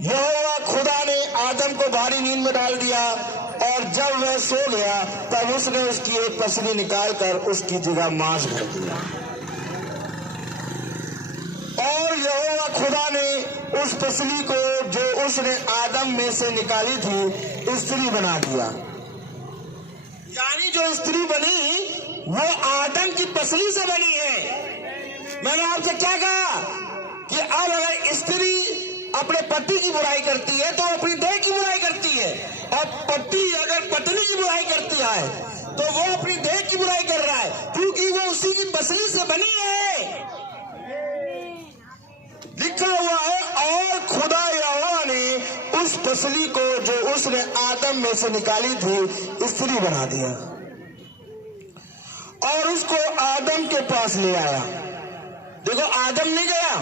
यहोवा खुदा ने आदम को भारी नींद में डाल दिया और जब वह सो गया तब उसने उसकी एक पसली निकालकर उसकी जगह मांस भर दिया। और यहोवा खुदा ने उस पसली को जो उसने आदम में से निकाली थी स्त्री बना दिया। यानी जो स्त्री बनी वो आदम की पसली से बनी है। मैंने आपसे क्या कहा कि अब अगर स्त्री अपने पति की बुराई करती है तो अपनी देह की बुराई करती है, और पति अगर पत्नी की बुराई करती है तो वो अपनी देह की बुराई कर रहा है, क्योंकि वो उसी की पसली से बनी है। लिखा हुआ है और खुदा यहोवा ने उस पसली को जो उसने आदम में से निकाली थी स्त्री बना दिया और उसको आदम के पास ले आया। देखो आदम नहीं गया,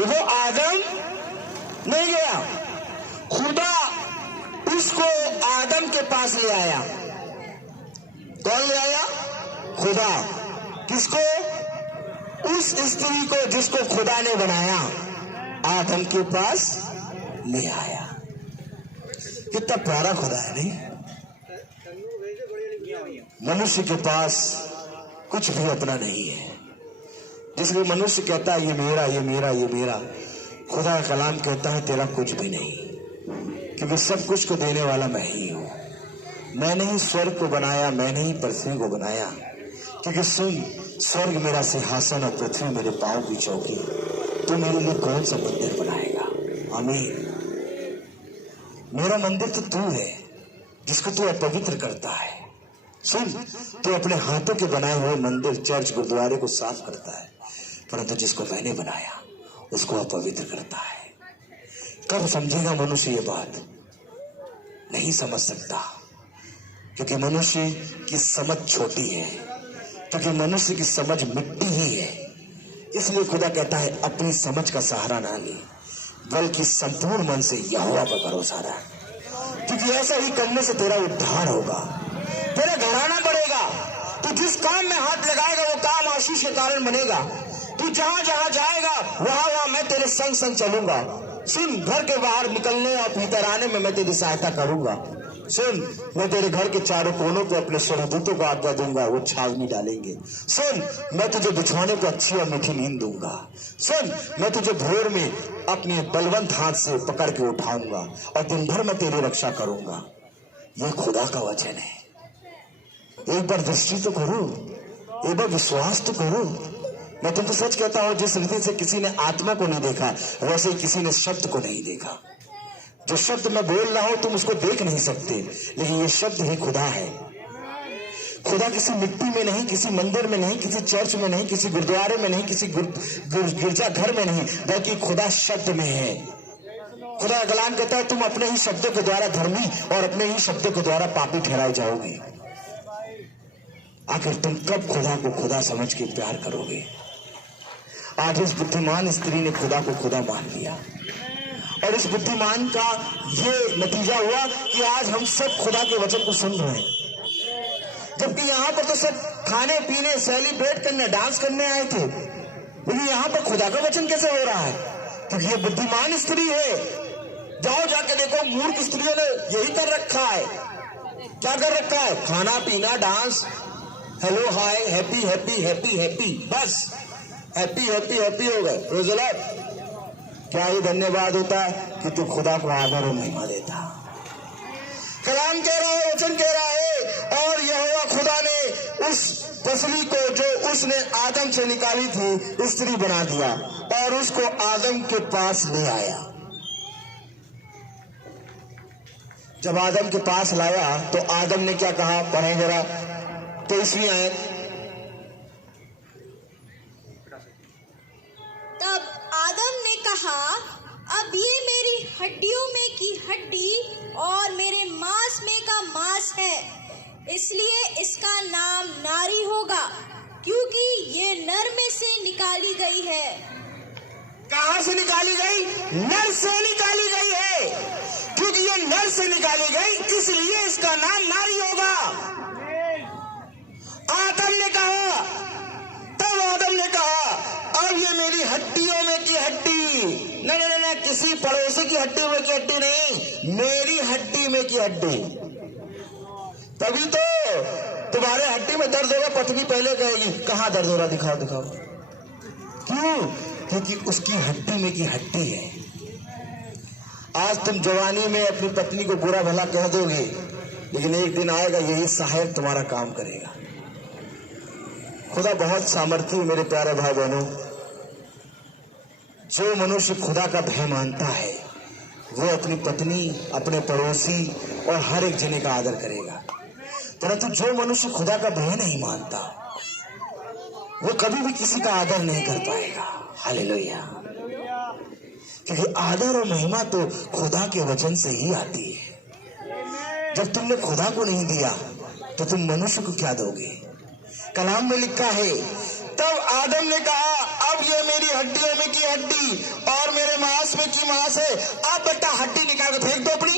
देखो, आदम नहीं गया, खुदा उसको आदम के पास ले आया। कौन ले आया? खुदा। किसको? उस स्त्री को जिसको खुदा ने बनाया, आदम के पास ले आया। कितना प्यारा खुदा है नहीं? मनुष्य के पास कुछ भी अपना नहीं है, जिसलिए मनुष्य कहता है ये मेरा, ये मेरा, ये मेरा। खुदा का कलाम कहता है तेरा कुछ भी नहीं, क्योंकि सब कुछ को देने वाला मैं ही हूं। मैंने ही स्वर्ग को बनाया, मैंने ही पृथ्वी को बनाया। क्योंकि सुन, स्वर्ग मेरा सिंहासन और पृथ्वी मेरे पांव की चौकी। तो मेरे लिए कौन सा मंदिर बनाएगा? आमीन। मेरा मंदिर तो तू है, जिसको तू अपवित्र करता है। सुन, तू अपने हाथों के बनाए हुए मंदिर, चर्च, गुरुद्वारे को साफ करता है, परंतु जिसको मैंने बनाया उसको अपवित्र करता है। कब समझेगा मनुष्य ये बात? नहीं समझ सकता, क्योंकि मनुष्य की समझ छोटी है, क्योंकि मनुष्य की समझ मिट्टी ही है। इसलिए खुदा कहता है अपनी समझ का सहारा ना ले, बल्कि संपूर्ण मन से यहोवा पर भरोसा रख, क्योंकि ऐसा ही करने से तेरा उद्धार होगा, तेरा घराना बढ़ेगा। तू जिस काम में हाथ लगाएगा वो काम आशीष के कारण बनेगा। तू जहां जहां जाएगा वहां वहां मैं तेरे संग संग चलूंगा। सुन, घर के बाहर निकलने और भीतर आने में मैं तेरी सहायता करूंगा। सुन, मैं तेरे घर के चारों कोनों पे अपने स्वर्गदूतों को आज्ञा दूंगा, वो छावनी डालेंगे। सुन, मैं तुझे बिछौने को अच्छी और मीठी नींद दूंगा। सुन, मैं तुझे भोर में अपने बलवंत हाथ से पकड़ के उठाऊंगा और दिन भर मैं तेरी रक्षा करूंगा। यह खुदा का वचन है। एक बार दृष्टि तो करो, एक बार विश्वास तो करो। मैं तुमको सच कहता हूं, जिस रीति से किसी ने आत्मा को नहीं देखा, वैसे किसी ने शब्द को नहीं देखा। जो शब्द मैं बोल रहा हूं तुम उसको देख नहीं सकते, लेकिन ये शब्द ही खुदा है। खुदा किसी मिट्टी में नहीं, किसी मंदिर में नहीं, किसी चर्च में नहीं, किसी गुरुद्वारे में नहीं, किसी गिरजा घर में नहीं, बल्कि खुदा शब्द में है। खुदा का कलाम कहता है तुम अपने ही शब्दों के द्वारा धर्मी और अपने ही शब्दों के द्वारा पापी ठहराए जाओगे। आखिर तुम कब खुदा को खुदा समझ के प्यार करोगे? आज इस बुद्धिमान स्त्री ने खुदा को खुदा मान लिया, और इस बुद्धिमान का ये नतीजा हुआ कि आज हम सब खुदा के वचन को सुन रहे हैं। जबकि यहाँ पर तो सब खाने पीने, सेलिब्रेट करने, डांस करने आए थे, लेकिन यहाँ पर खुदा का वचन कैसे हो रहा है? क्योंकि ये बुद्धिमान स्त्री है। जाओ जाके देखो, मूर्ख स्त्रियों ने यही कर रखा है। क्या कर रखा है? खाना पीना, dance, hello hi, happy happy happy happy, बस हैप्पी हैप्पी हैप्पी हो गए। Praise the Lord. क्या ही धन्यवाद होता है कि तू खुदा को आदर और महिमा देता। कलाम कह रहा है, वचन कह रहा है, और यहोवा खुदा ने उस पसली को जो उसने आदम से निकाली थी स्त्री बना दिया और उसको आदम के पास ले आया। जब आदम के पास लाया तो आदम ने क्या कहा? पढ़ें जरा 23वीं आयत। तब आदम ने कहा, अब ये मेरी हड्डियों में की हड्डी और मेरे मांस में का मांस है, इसलिए इसका नाम नारी होगा, क्योंकि ये नर में से निकाली गई है। कहां से निकाली गई? नर से निकाली गई है। क्योंकि ये नर से निकाली गई, इसलिए इसका नाम नारी होगा। आदम ने कहा, तब आदम ने कहा, अब ये मेरी हड्डियों में की हड्डी, न किसी पड़ोसी की हड्डी में की हड्डी नहीं, मेरी हड्डी में की हड्डी। तभी तो तुम्हारे हड्डी में दर्द होगा, पत्नी पहले कहेगी कहाँ दर्द हो रहा, दिखाओ दिखाओ। क्यों? क्योंकि उसकी हड्डी में की हड्डी है। आज तुम जवानी में अपनी पत्नी को बुरा भला कह दोगे, लेकिन एक दिन आएगा यही सहायक तुम्हारा काम करेगा। खुदा बहुत सामर्थी है मेरे प्यारे भाई बहनों। जो मनुष्य खुदा का भय मानता है वो अपनी पत्नी, अपने पड़ोसी और हर एक जने का आदर करेगा। परंतु जो मनुष्य खुदा का भय नहीं मानता वो कभी भी किसी का आदर नहीं कर पाएगा। हालेलुया। क्योंकि आदर और महिमा तो खुदा के वचन से ही आती है। जब तुमने खुदा को नहीं दिया तो तुम मनुष्य को क्या दोगे? कलाम में लिखा है तब आदम ने कहा, अब ये मेरी हड्डियों में की हड्डी और मेरे मांस में की मांस है, अब बेटा हड्डी निकाल के फेंक दो अपनी।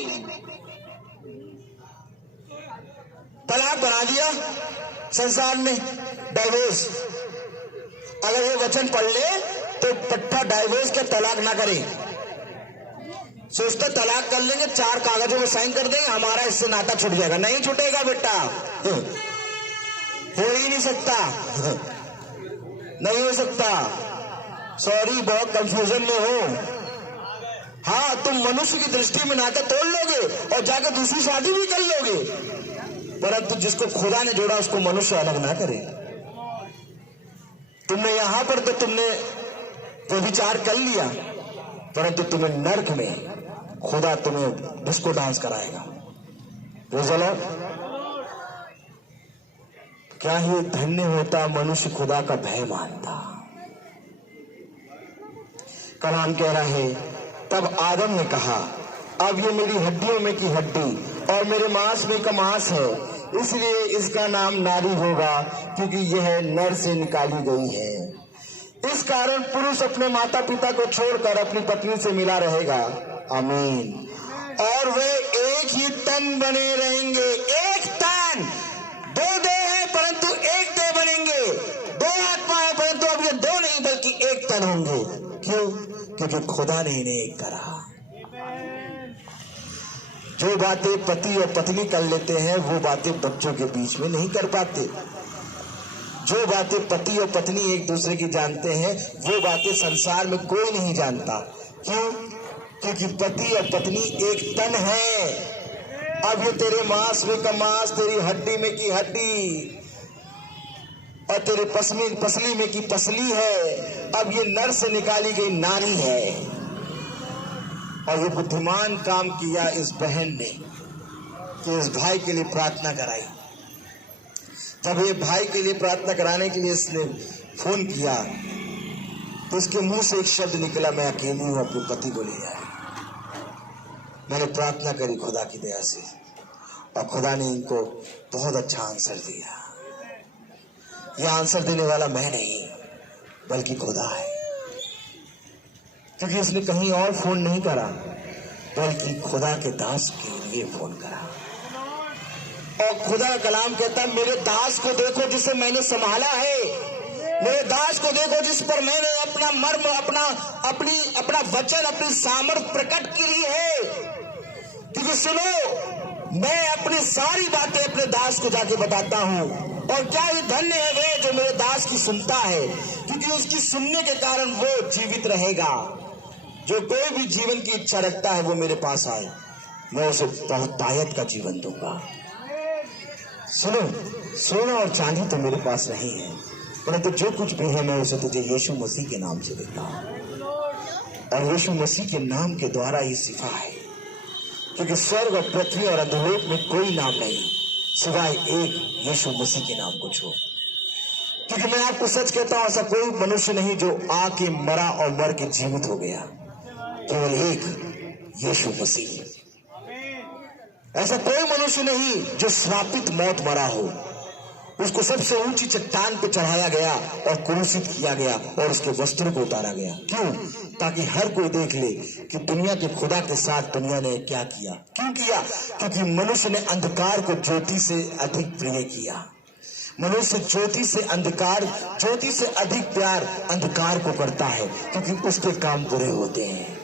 तलाक बना दिया संसार में, डाइवोर्स। अगर ये वचन पढ़ ले तो पट्टा डाइवोर्स के तलाक ना करे। सोचते तलाक कर लेंगे, 4 कागजों में साइन कर देंगे, हमारा इससे नाता छूट जाएगा। नहीं छूटेगा बेटा, हो ही नहीं सकता, नहीं हो सकता। सॉरी, बहुत कंफ्यूजन में हो। हाँ, तुम मनुष्य की दृष्टि में नाता तोड़ लोगे और जाकर दूसरी शादी भी कर लोगे, परंतु जिसको खुदा ने जोड़ा उसको मनुष्य अलग ना करे। तुमने यहां पर तो तुमने व्यभिचार कर लिया, परंतु तुम्हें नर्क में खुदा तुम्हें डिस्को डांस कराएगा। क्या ही धन्य होता मनुष्य खुदा का भय मानता। कलाम कह रहा है, तब आदम ने कहा, अब ये मेरी हड्डियों में की हड्डी और मेरे मांस में का मांस है, इसलिए इसका नाम नारी होगा, क्योंकि यह नर से निकाली गई है। इस कारण पुरुष अपने माता पिता को छोड़कर अपनी पत्नी से मिला रहेगा, आमीन, और वे एक ही तन बने रहेंगे। एक तन, 2 देह है परंतु एक देह बनेंगे, 2 आत्मा है परंतु अब ये 2 नहीं बल्कि एक तन होंगे। क्यों? क्योंकि खुदा ने इन्हें एक करा। जो बातें पति और पत्नी कर लेते हैं वो बातें बच्चों के बीच में नहीं कर पाते। जो बातें पति और पत्नी एक दूसरे की जानते हैं वो बातें संसार में कोई नहीं जानता। क्यों? क्योंकि पति और पत्नी एक तन है। अब ये तेरे मांस में का मांस, तेरी हड्डी में की हड्डी और तेरे पसली में की पसली है। अब ये नर से निकाली गई नारी है। और ये बुद्धिमान काम किया इस बहन ने कि इस भाई के लिए प्रार्थना कराई। जब ये भाई के लिए प्रार्थना कराने के लिए इसने फोन किया तो उसके मुंह से एक शब्द निकला, मैं अकेली हूं, अपने पति को ले आए। मैंने प्रार्थना करी खुदा की दया से और खुदा ने इनको बहुत अच्छा आंसर दिया। यह आंसर देने वाला मैं नहीं बल्कि खुदा है, क्योंकि उसने कहीं और फोन नहीं करा बल्कि खुदा के दास के लिए फोन करा। और खुदा का कलाम कहता है, मेरे दास को देखो जिसे मैंने संभाला है, मेरे दास को देखो जिस पर मैंने अपना मर्म, अपना वचन, अपनी सामर्थ प्रकट की है। क्योंकि सुनो, मैं अपनी सारी बातें अपने दास को जाके बताता हूं, और क्या ही धन्य है वे जो मेरे दास की सुनता है, क्योंकि उसकी सुनने के कारण वो जीवित रहेगा। जो कोई भी जीवन की इच्छा रखता है वो मेरे पास आए, मैं उसे बहुतायत का जीवन दूंगा। सुनो, सोना और चांदी तो मेरे पास नहीं है, परंतु जो कुछ भी है मैं उसे तुझे यीशु मसीह के नाम से देता हूं। और यीशु मसीह के नाम के द्वारा ही शिफा है, क्योंकि स्वर्ग और पृथ्वी और अधोलोक में कोई नाम नहीं सिवाय एक यीशु मसीह के नाम को छोड़। क्योंकि मैं आपको सच कहता हूं, ऐसा कोई मनुष्य नहीं जो आके मरा और मर के जीवित हो गया, केवल एक यीशु मसीह। ऐसा कोई मनुष्य नहीं जो श्रापित मौत मरा हो। उसको सबसे ऊंची चट्टान पे चढ़ाया गया और क्रूसित किया गया और उसके वस्त्रों को उतारा गया। क्यों? ताकि हर कोई देख ले कि दुनिया के खुदा के साथ दुनिया ने क्या किया। क्यों किया? क्योंकि मनुष्य ने अंधकार को ज्योति से अधिक प्रिय किया। मनुष्य ज्योति से अधिक प्यार अंधकार को करता है, क्योंकि उसके काम बुरे होते हैं।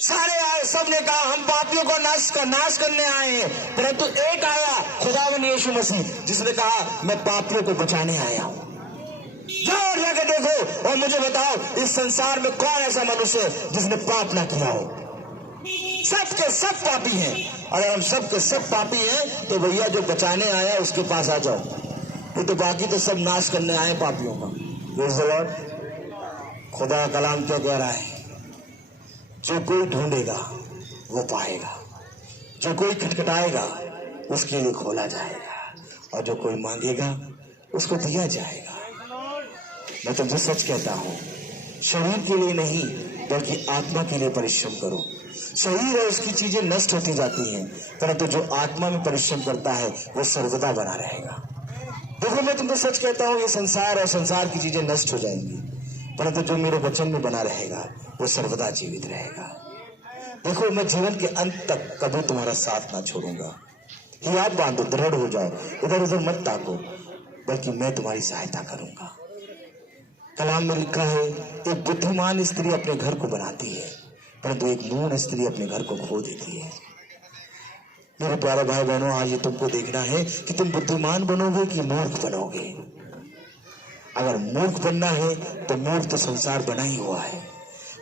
सारे आए, सबने कहा हम पापियों को नाश करने आए हैं, परंतु एक आया, खुदावन यीशु मसीह, जिसने कहा मैं पापियों को बचाने आया हूं। जाओ और जाकर देखो और मुझे बताओ इस संसार में कौन ऐसा मनुष्य है जिसने पाप ना किया हो। सबके सब पापी हैं। अगर हम सबके सब पापी हैं तो भैया जो बचाने आया उसके पास आ जाओ, वो तो बाकी तो सब नाश करने आए पापियों का। Praise the Lord. खुदा का कलाम क्या कह रहा है? जो कोई ढूंढेगा वो पाएगा, जो कोई खटखटाएगा उसके लिए खोला जाएगा, और जो कोई मांगेगा उसको दिया जाएगा। मैं तुमसे सच कहता हूं, शरीर के लिए नहीं बल्कि आत्मा के लिए परिश्रम करो। शरीर और उसकी चीजें नष्ट होती जाती हैं, परंतु जो आत्मा में परिश्रम करता है वो सर्वदा बना रहेगा। देखो मैं तुमको सच कहता हूं, ये संसार और संसार की चीजें नष्ट हो जाएंगी, परंतु जो मेरे वचन में बना रहेगा वो सर्वदा जीवित रहेगा। देखो मैं जीवन के अंत तक कभी तुम्हारा साथ ना छोड़ूंगा। हियाब बांधो, दृढ़ हो जाओ, इधर उधर मत ताको, बल्कि मैं तुम्हारी सहायता करूंगा। कलाम में लिखा है, एक बुद्धिमान स्त्री अपने घर को बनाती है, परंतु एक मूढ़ स्त्री अपने घर को खो देती है। मेरे प्यारे भाई बहनों, आज ये तुमको देखना है कि तुम बुद्धिमान बनोगे कि मूर्ख बनोगे। अगर मूर्ख बनना है तो मूर्ख तो संसार बना ही हुआ है,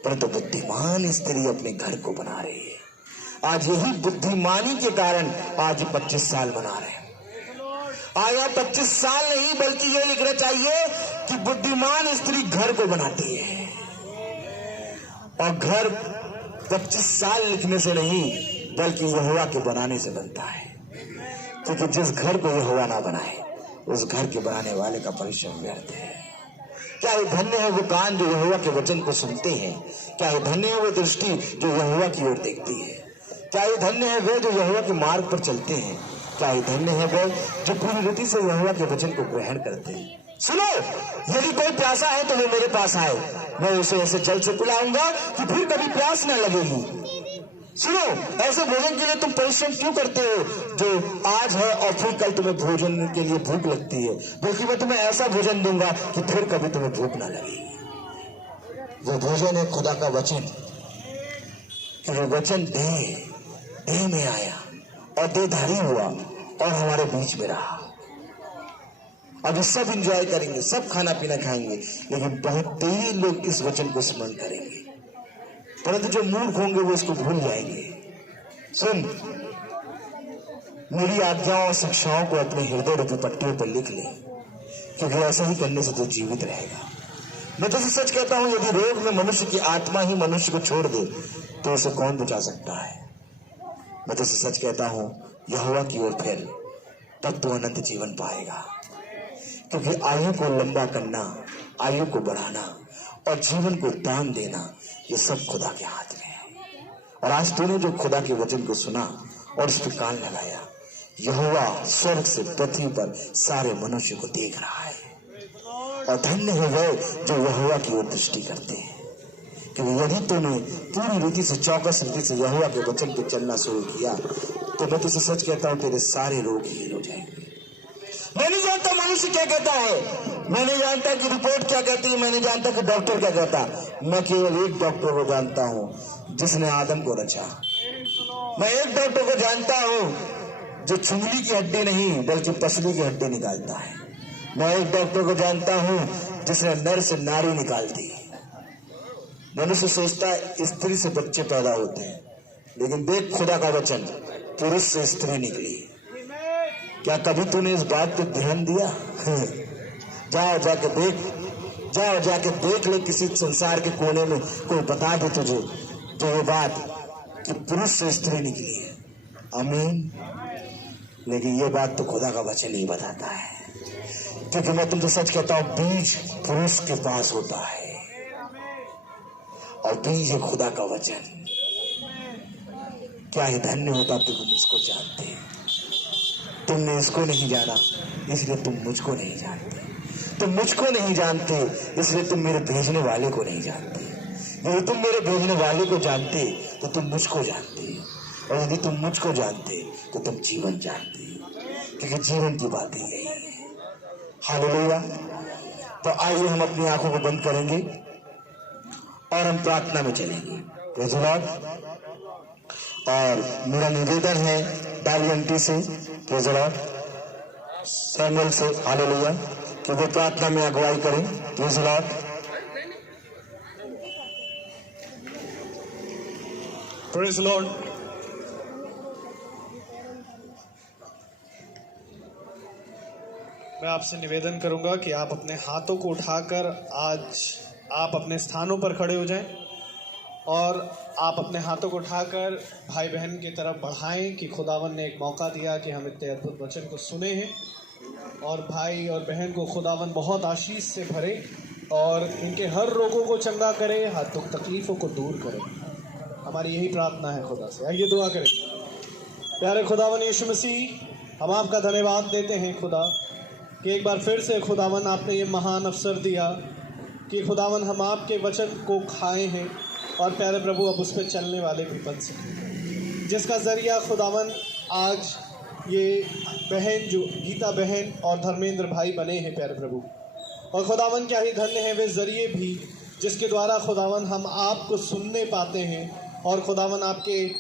परंतु बुद्धिमान स्त्री अपने घर को बना रही है। आज यही बुद्धिमानी के कारण आज 25 साल मना रहे हैं। आया 25 साल नहीं, बल्कि ये लिखना चाहिए कि बुद्धिमान स्त्री घर को बनाती है। और घर 25 साल लिखने से नहीं, बल्कि यहोवा के बनाने से बनता है। क्योंकि जिस घर को यहोवा ना बनाए, उस घर के बनाने वाले का परिश्रम व्यर्थ है। क्या ये धन्य है वो कान जो यहोवा के वचन को सुनते हैं। क्या ये धन्य है वो दृष्टि जो यहोवा की ओर देखती है। क्या ये धन्य है वे जो यहोवा के मार्ग पर चलते हैं। क्या ये धन्य है वे जो पूरी रीति से यहोवा के वचन को ग्रहण करते हैं। सुनो, यदि कोई प्यासा है तो वो मेरे पास आए, मैं उसे ऐसे जल से पिलाऊंगा कि फिर कभी प्यास न लगेगी। सुनो, ऐसे भोजन के लिए तुम परिश्रम क्यों करते हो जो आज है और फिर कल तुम्हें भोजन के लिए भूख लगती है। बल्कि मैं तुम्हें ऐसा भोजन दूंगा कि फिर कभी तुम्हें भूख ना लगेगी। वो भोजन है खुदा का वचन। कि वो वचन देह में आया और देहधारी हुआ और हमारे बीच में रहा। अब सब एंजॉय करेंगे, सब खाना पीना खाएंगे, लेकिन बहुत ही लोग इस वचन को स्मरण करेंगे, परंतु जो मूर्ख होंगे वो इसको भूल जाएंगे। सुन, मेरी आज्ञाओं और शिक्षाओं को अपने हृदय रूपी पट्टियों पर लिख ले, क्योंकि ऐसा ही करने से तो जीवित रहेगा। मैं तो सच कहता हूं, यदि रोग में मनुष्य की आत्मा ही मनुष्य को छोड़ दे तो उसे कौन बचा सकता है। मैं तो सच कहता हूं, यहोवा की ओर फिर, तब तो अनंत जीवन पाएगा। क्योंकि आयु को लंबा करना, आयु को बढ़ाना और जीवन को दान देना, ये सब खुदा के हाथ में है। और आज तूने जो खुदा के वचन को सुना और इस पर कान लगाया, यहोवा स्वर्ग से पृथ्वी पर सारे मनुष्य को देख रहा है। और धन्य है वे जो यहोवा की ओर दृष्टि करते हैं। क्योंकि यदि तूने पूरी रीति से, चौकस रीति से यहोवा के वचन पे चलना शुरू किया, तो मैं तुझसे सच कहता हूं, तेरे सारे रोग हील हो जाएंगे। मैं नहीं जानता मनुष्य क्या कहता है, मैं नहीं जानता कि रिपोर्ट क्या कहती है, मैं नहीं जानता कि डॉक्टर क्या कहता। मैं केवल एक डॉक्टर को जानता हूं जिसने आदम को रचा। मैं एक डॉक्टर को जानता हूं जो चुंगली की हड्डी नहीं बल्कि पसली की हड्डी निकालता है। मैं एक डॉक्टर को जानता हूं जिसने नर से नारी निकाल दी। मनुष्य सोचता है स्त्री से बच्चे पैदा होते हैं, लेकिन देख खुदा का वचन, पुरुष से स्त्री निकली। क्या कभी तूने इस बात पे ध्यान दिया? जाओ जाके देख ले, किसी संसार के कोने में कोई बता दे तुझे जो ये बात कि पुरुष से स्त्री निकली है। आमीन। लेकिन ये बात तो खुदा का वचन ही बताता है। क्योंकि मैं तुमसे सच कहता हूं, बीज पुरुष के पास होता है और बीज है खुदा का वचन। क्या ही धन्य होता तुम इसको जानते। तुमने इसको नहीं जाना, इसलिए तुम मुझको नहीं जानते। तुम मुझको नहीं जानते, इसलिए तुम मेरे भेजने वाले को नहीं जानते। यदि तुम मेरे भेजने वाले को जानते तो तुम मुझको जानते, और यदि तुम मुझको जानते तो तुम जीवन जानते, क्योंकि जीवन की बातें यही है। हालेलुया। तो आइए हम अपनी आंखों को बंद करेंगे और हम प्रार्थना में चलेंगे। Praise the Lord. और मेरा निवेदन है डाली आंटी से, प्रेज़ द लॉर्ड, सैमुअल से, हालेलुया, कि वो प्रार्थना में अगुवाई करें। Praise the Lord. Praise the Lord. मैं आपसे निवेदन करूंगा कि आप अपने हाथों को उठाकर आज आप अपने स्थानों पर खड़े हो जाएं और आप अपने हाथों को उठाकर भाई बहन की तरफ बढ़ाएं कि खुदावन ने एक मौका दिया कि हम इतने अद्भुत वचन को सुने हैं, और भाई और बहन को खुदावन बहुत आशीष से भरे और इनके हर रोगों को चंगा करे, हर दुख तकलीफ़ों को दूर करे। हमारी यही प्रार्थना है खुदा से। आइए दुआ करें। प्यारे खुदावन यीशु मसीह, हम आपका धन्यवाद देते हैं खुदा, कि एक बार फिर से खुदावन आपने ये महान अवसर दिया कि खुदावन हम आपके वचन को खाए हैं और प्यारे प्रभु अब उस पर चलने वाले भी बन सकें, जिसका ज़रिया खुदावन आज ये बहन जो गीता बहन और धर्मेंद्र भाई बने हैं प्यारे प्रभु। और खुदावन क्या ही धन्य है वे ज़रिए भी जिसके द्वारा खुदावन हम आपको सुनने पाते हैं और खुदावन आपके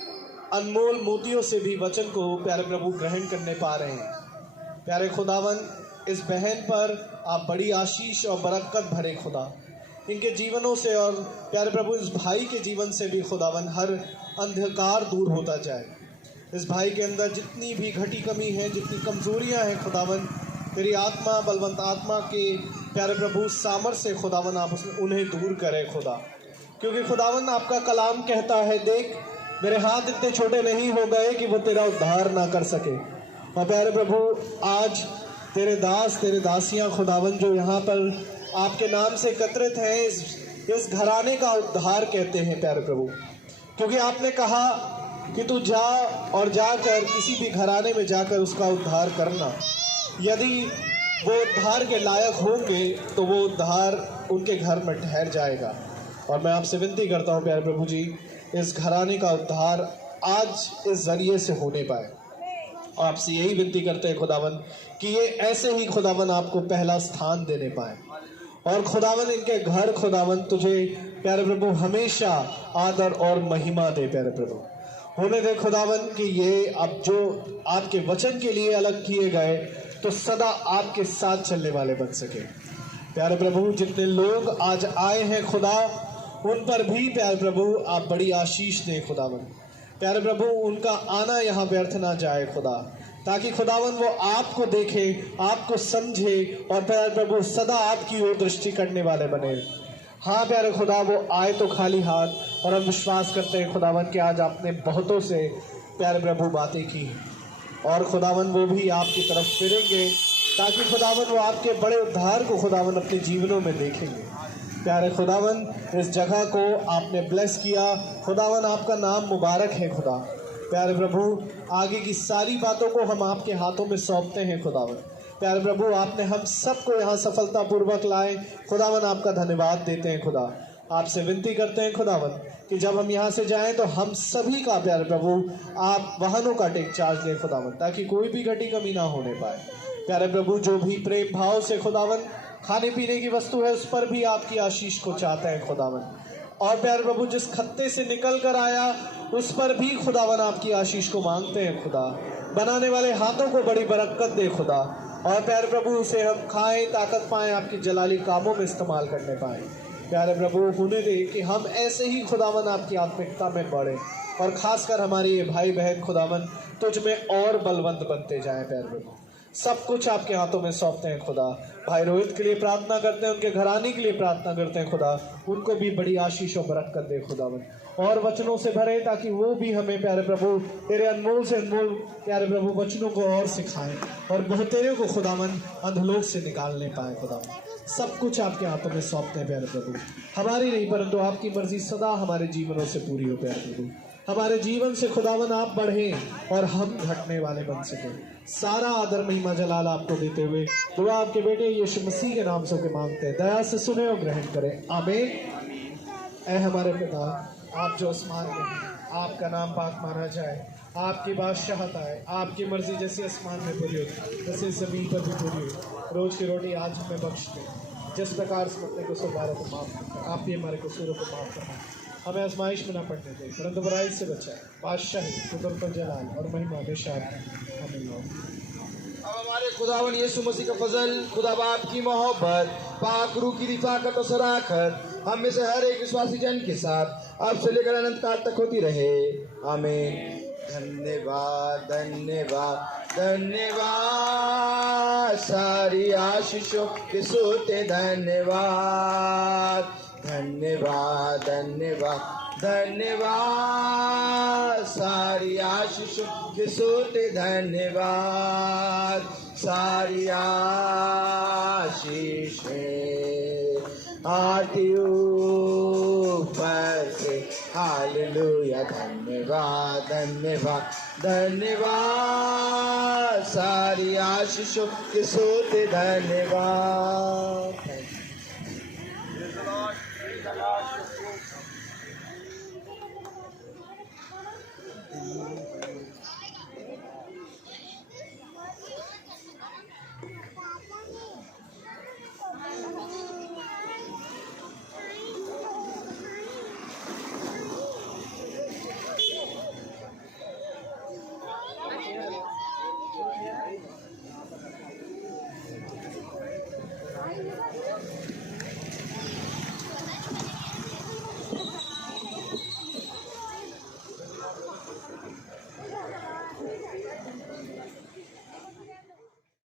अनमोल मोतियों से भी वचन को प्यारे प्रभु ग्रहण करने पा रहे हैं। प्यारे खुदावन इस बहन पर आप बड़ी आशीष और बरकत भरे खुदा, इनके जीवनों से और प्यारे प्रभु इस भाई के जीवन से भी खुदावन हर अंधकार दूर होता जाए। इस भाई के अंदर जितनी भी घटी कमी है, जितनी कमज़ोरियां हैं खुदावन, तेरी आत्मा बलवंत आत्मा के प्यारे प्रभु सामर्थ्य से खुदावन आप उन्हें दूर करें खुदा, क्योंकि खुदावन आपका कलाम कहता है, देख मेरे हाथ इतने छोटे नहीं हो गए कि वो तेरा उद्धार ना कर सके। और प्यारे प्रभु आज तेरे दास तेरे दासियां खुदावन जो यहाँ पर आपके नाम से एकत्रित हैं, इस घराने का उद्धार कहते हैं प्यारे प्रभु, क्योंकि आपने कहा कि तू जा और जाकर किसी भी घराने में जाकर उसका उद्धार करना। यदि वो उद्धार के लायक होंगे तो वो उद्धार उनके घर में ठहर जाएगा। और मैं आपसे विनती करता हूँ प्यारे प्रभु जी, इस घराने का उद्धार आज इस ज़रिए से होने पाए। और आपसे यही विनती करते हैं खुदावन कि ये ऐसे ही खुदावन आपको पहला स्थान देने पाए और खुदावन इनके घर खुदावन तुझे प्यारे प्रभु हमेशा आदर और महिमा दे। प्यारे प्रभु होने दे खुदावन कि ये अब जो आपके वचन के लिए अलग किए गए तो सदा आपके साथ चलने वाले बन सके। प्यारे प्रभु जितने लोग आज आए हैं खुदा, उन पर भी प्यारे प्रभु आप बड़ी आशीष दें खुदावन। प्यारे प्रभु उनका आना यहाँ व्यर्थ ना जाए खुदा, ताकि खुदावन वो आपको देखे, आपको समझे और प्यारे प्रभु सदा आपकी ओर दृष्टि करने वाले बने। हाँ प्यारे खुदा, वो आए तो खाली हाथ, और हम विश्वास करते हैं खुदावन कि आज आपने बहुतों से प्यारे प्रभु बातें की और खुदावन वो भी आपकी तरफ फिरेंगे, ताकि खुदावन वो आपके बड़े उद्धार को खुदावन अपने जीवनों में देखेंगे। प्यारे खुदावन इस जगह को आपने ब्लेस किया, खुदावन आपका नाम मुबारक है खुदा। प्यारे प्रभु आगे की सारी बातों को हम आपके हाथों में सौंपते हैं खुदावन। प्यारे प्रभु आपने हम सबको यहाँ सफलतापूर्वक लाए, खुदावन आपका धन्यवाद देते हैं खुदा। आपसे विनती करते हैं खुदावन कि जब हम यहाँ से जाएं तो हम सभी का प्यारे प्रभु आप वाहनों का टेक चार्ज दें खुदावन, ताकि कोई भी घटी कमी ना होने पाए। प्यारे प्रभु जो भी प्रेम भाव से खुदावन खाने पीने की वस्तु है उस पर भी आपकी आशीष को चाहते हैं खुदावन। और प्यारे प्रभु जिस खत्ते से निकल कर आया उस पर भी खुदावन आपकी आशीष को मांगते हैं खुदा। बनाने वाले हाथों को बड़ी बरकत दे खुदा, और प्यारे प्रभु उसे हम खाएं, ताकत पाएं, आपकी जलाली कामों में इस्तेमाल करने पाएं। प्यारे प्रभु होने दे कि हम ऐसे ही खुदावन आपकी आत्मिकता में बढ़े, और खासकर हमारे ये भाई बहन खुदावन तुझ में और बलवंत बनते जाएं। प्यारे प्रभु सब कुछ आपके हाथों में सौंपते हैं खुदा। भाई रोहित के लिए प्रार्थना करते हैं, उनके घराने के लिए प्रार्थना करते हैं खुदा, उनको भी बड़ी आशीष और बरकत दे खुदावन, और वचनों से भरे ताकि वो भी हमें प्यारे प्रभु तेरे अनमोल से अनमोल प्यारे प्रभु वचनों को और सिखाएं और बहुतेरे को खुदावन अधलोक से निकालने पाए खुदावन। सब कुछ आपके हाथों में सौंपते हैं प्यारे प्रभु, हमारी नहीं परंतु आपकी मर्जी सदा हमारे जीवनों से पूरी हो। प्यारे प्रभु हमारे जीवन से खुदावन आप बढ़ें और हम घटने वाले बन सकें। सारा आदर महिमा जलाल आपको देते हुए दुआ आपके बेटे यीशु मसीह के नाम से के मांगते हैं, दया से सुने और ग्रहण करें, आमीन। ऐ हमारे पिता आप जो आसमान में हैं, आपका नाम पाक माना जाए, आपकी बादशाहत आए, आपकी मर्जी जैसे आसमान में पूरी हो वैसे ज़मीन पर भी पूरी हो। रोज़ की रोटी आज हमें बख्श दें, जिस प्रकार से अपने कसूरवारों को माफ़ करते आप भी हमारे कसूरों को माफ़ करना, हमें आजमाइश में ना पड़ने दें परंतु बुराई से बचाए। बादशाही कुदरत जलाल और महिमा हमेशा हमें। अब हमारे खुदावन यीशु मसीह का फजल, खुदा बाप की मोहब्बत, पाक रूह की रिफाकत और सराखत हम में से हर एक विश्वासी जन के साथ अब से लेकर अनंत काल तक होती रहे, आमीन। धन्यवाद धन्यवाद धन्यवाद, सारी आशीषों के सोते धन्यवाद। धन्यवाद धन्यवाद धन्यवाद, सारी आशीषों के सोते धन्यवाद। सारी आशीषें आती ऊपर से हालेलुया, धन्यवाद धन्यवाद धन्यवाद, सारी आशीषों के सोते धन्यवाद।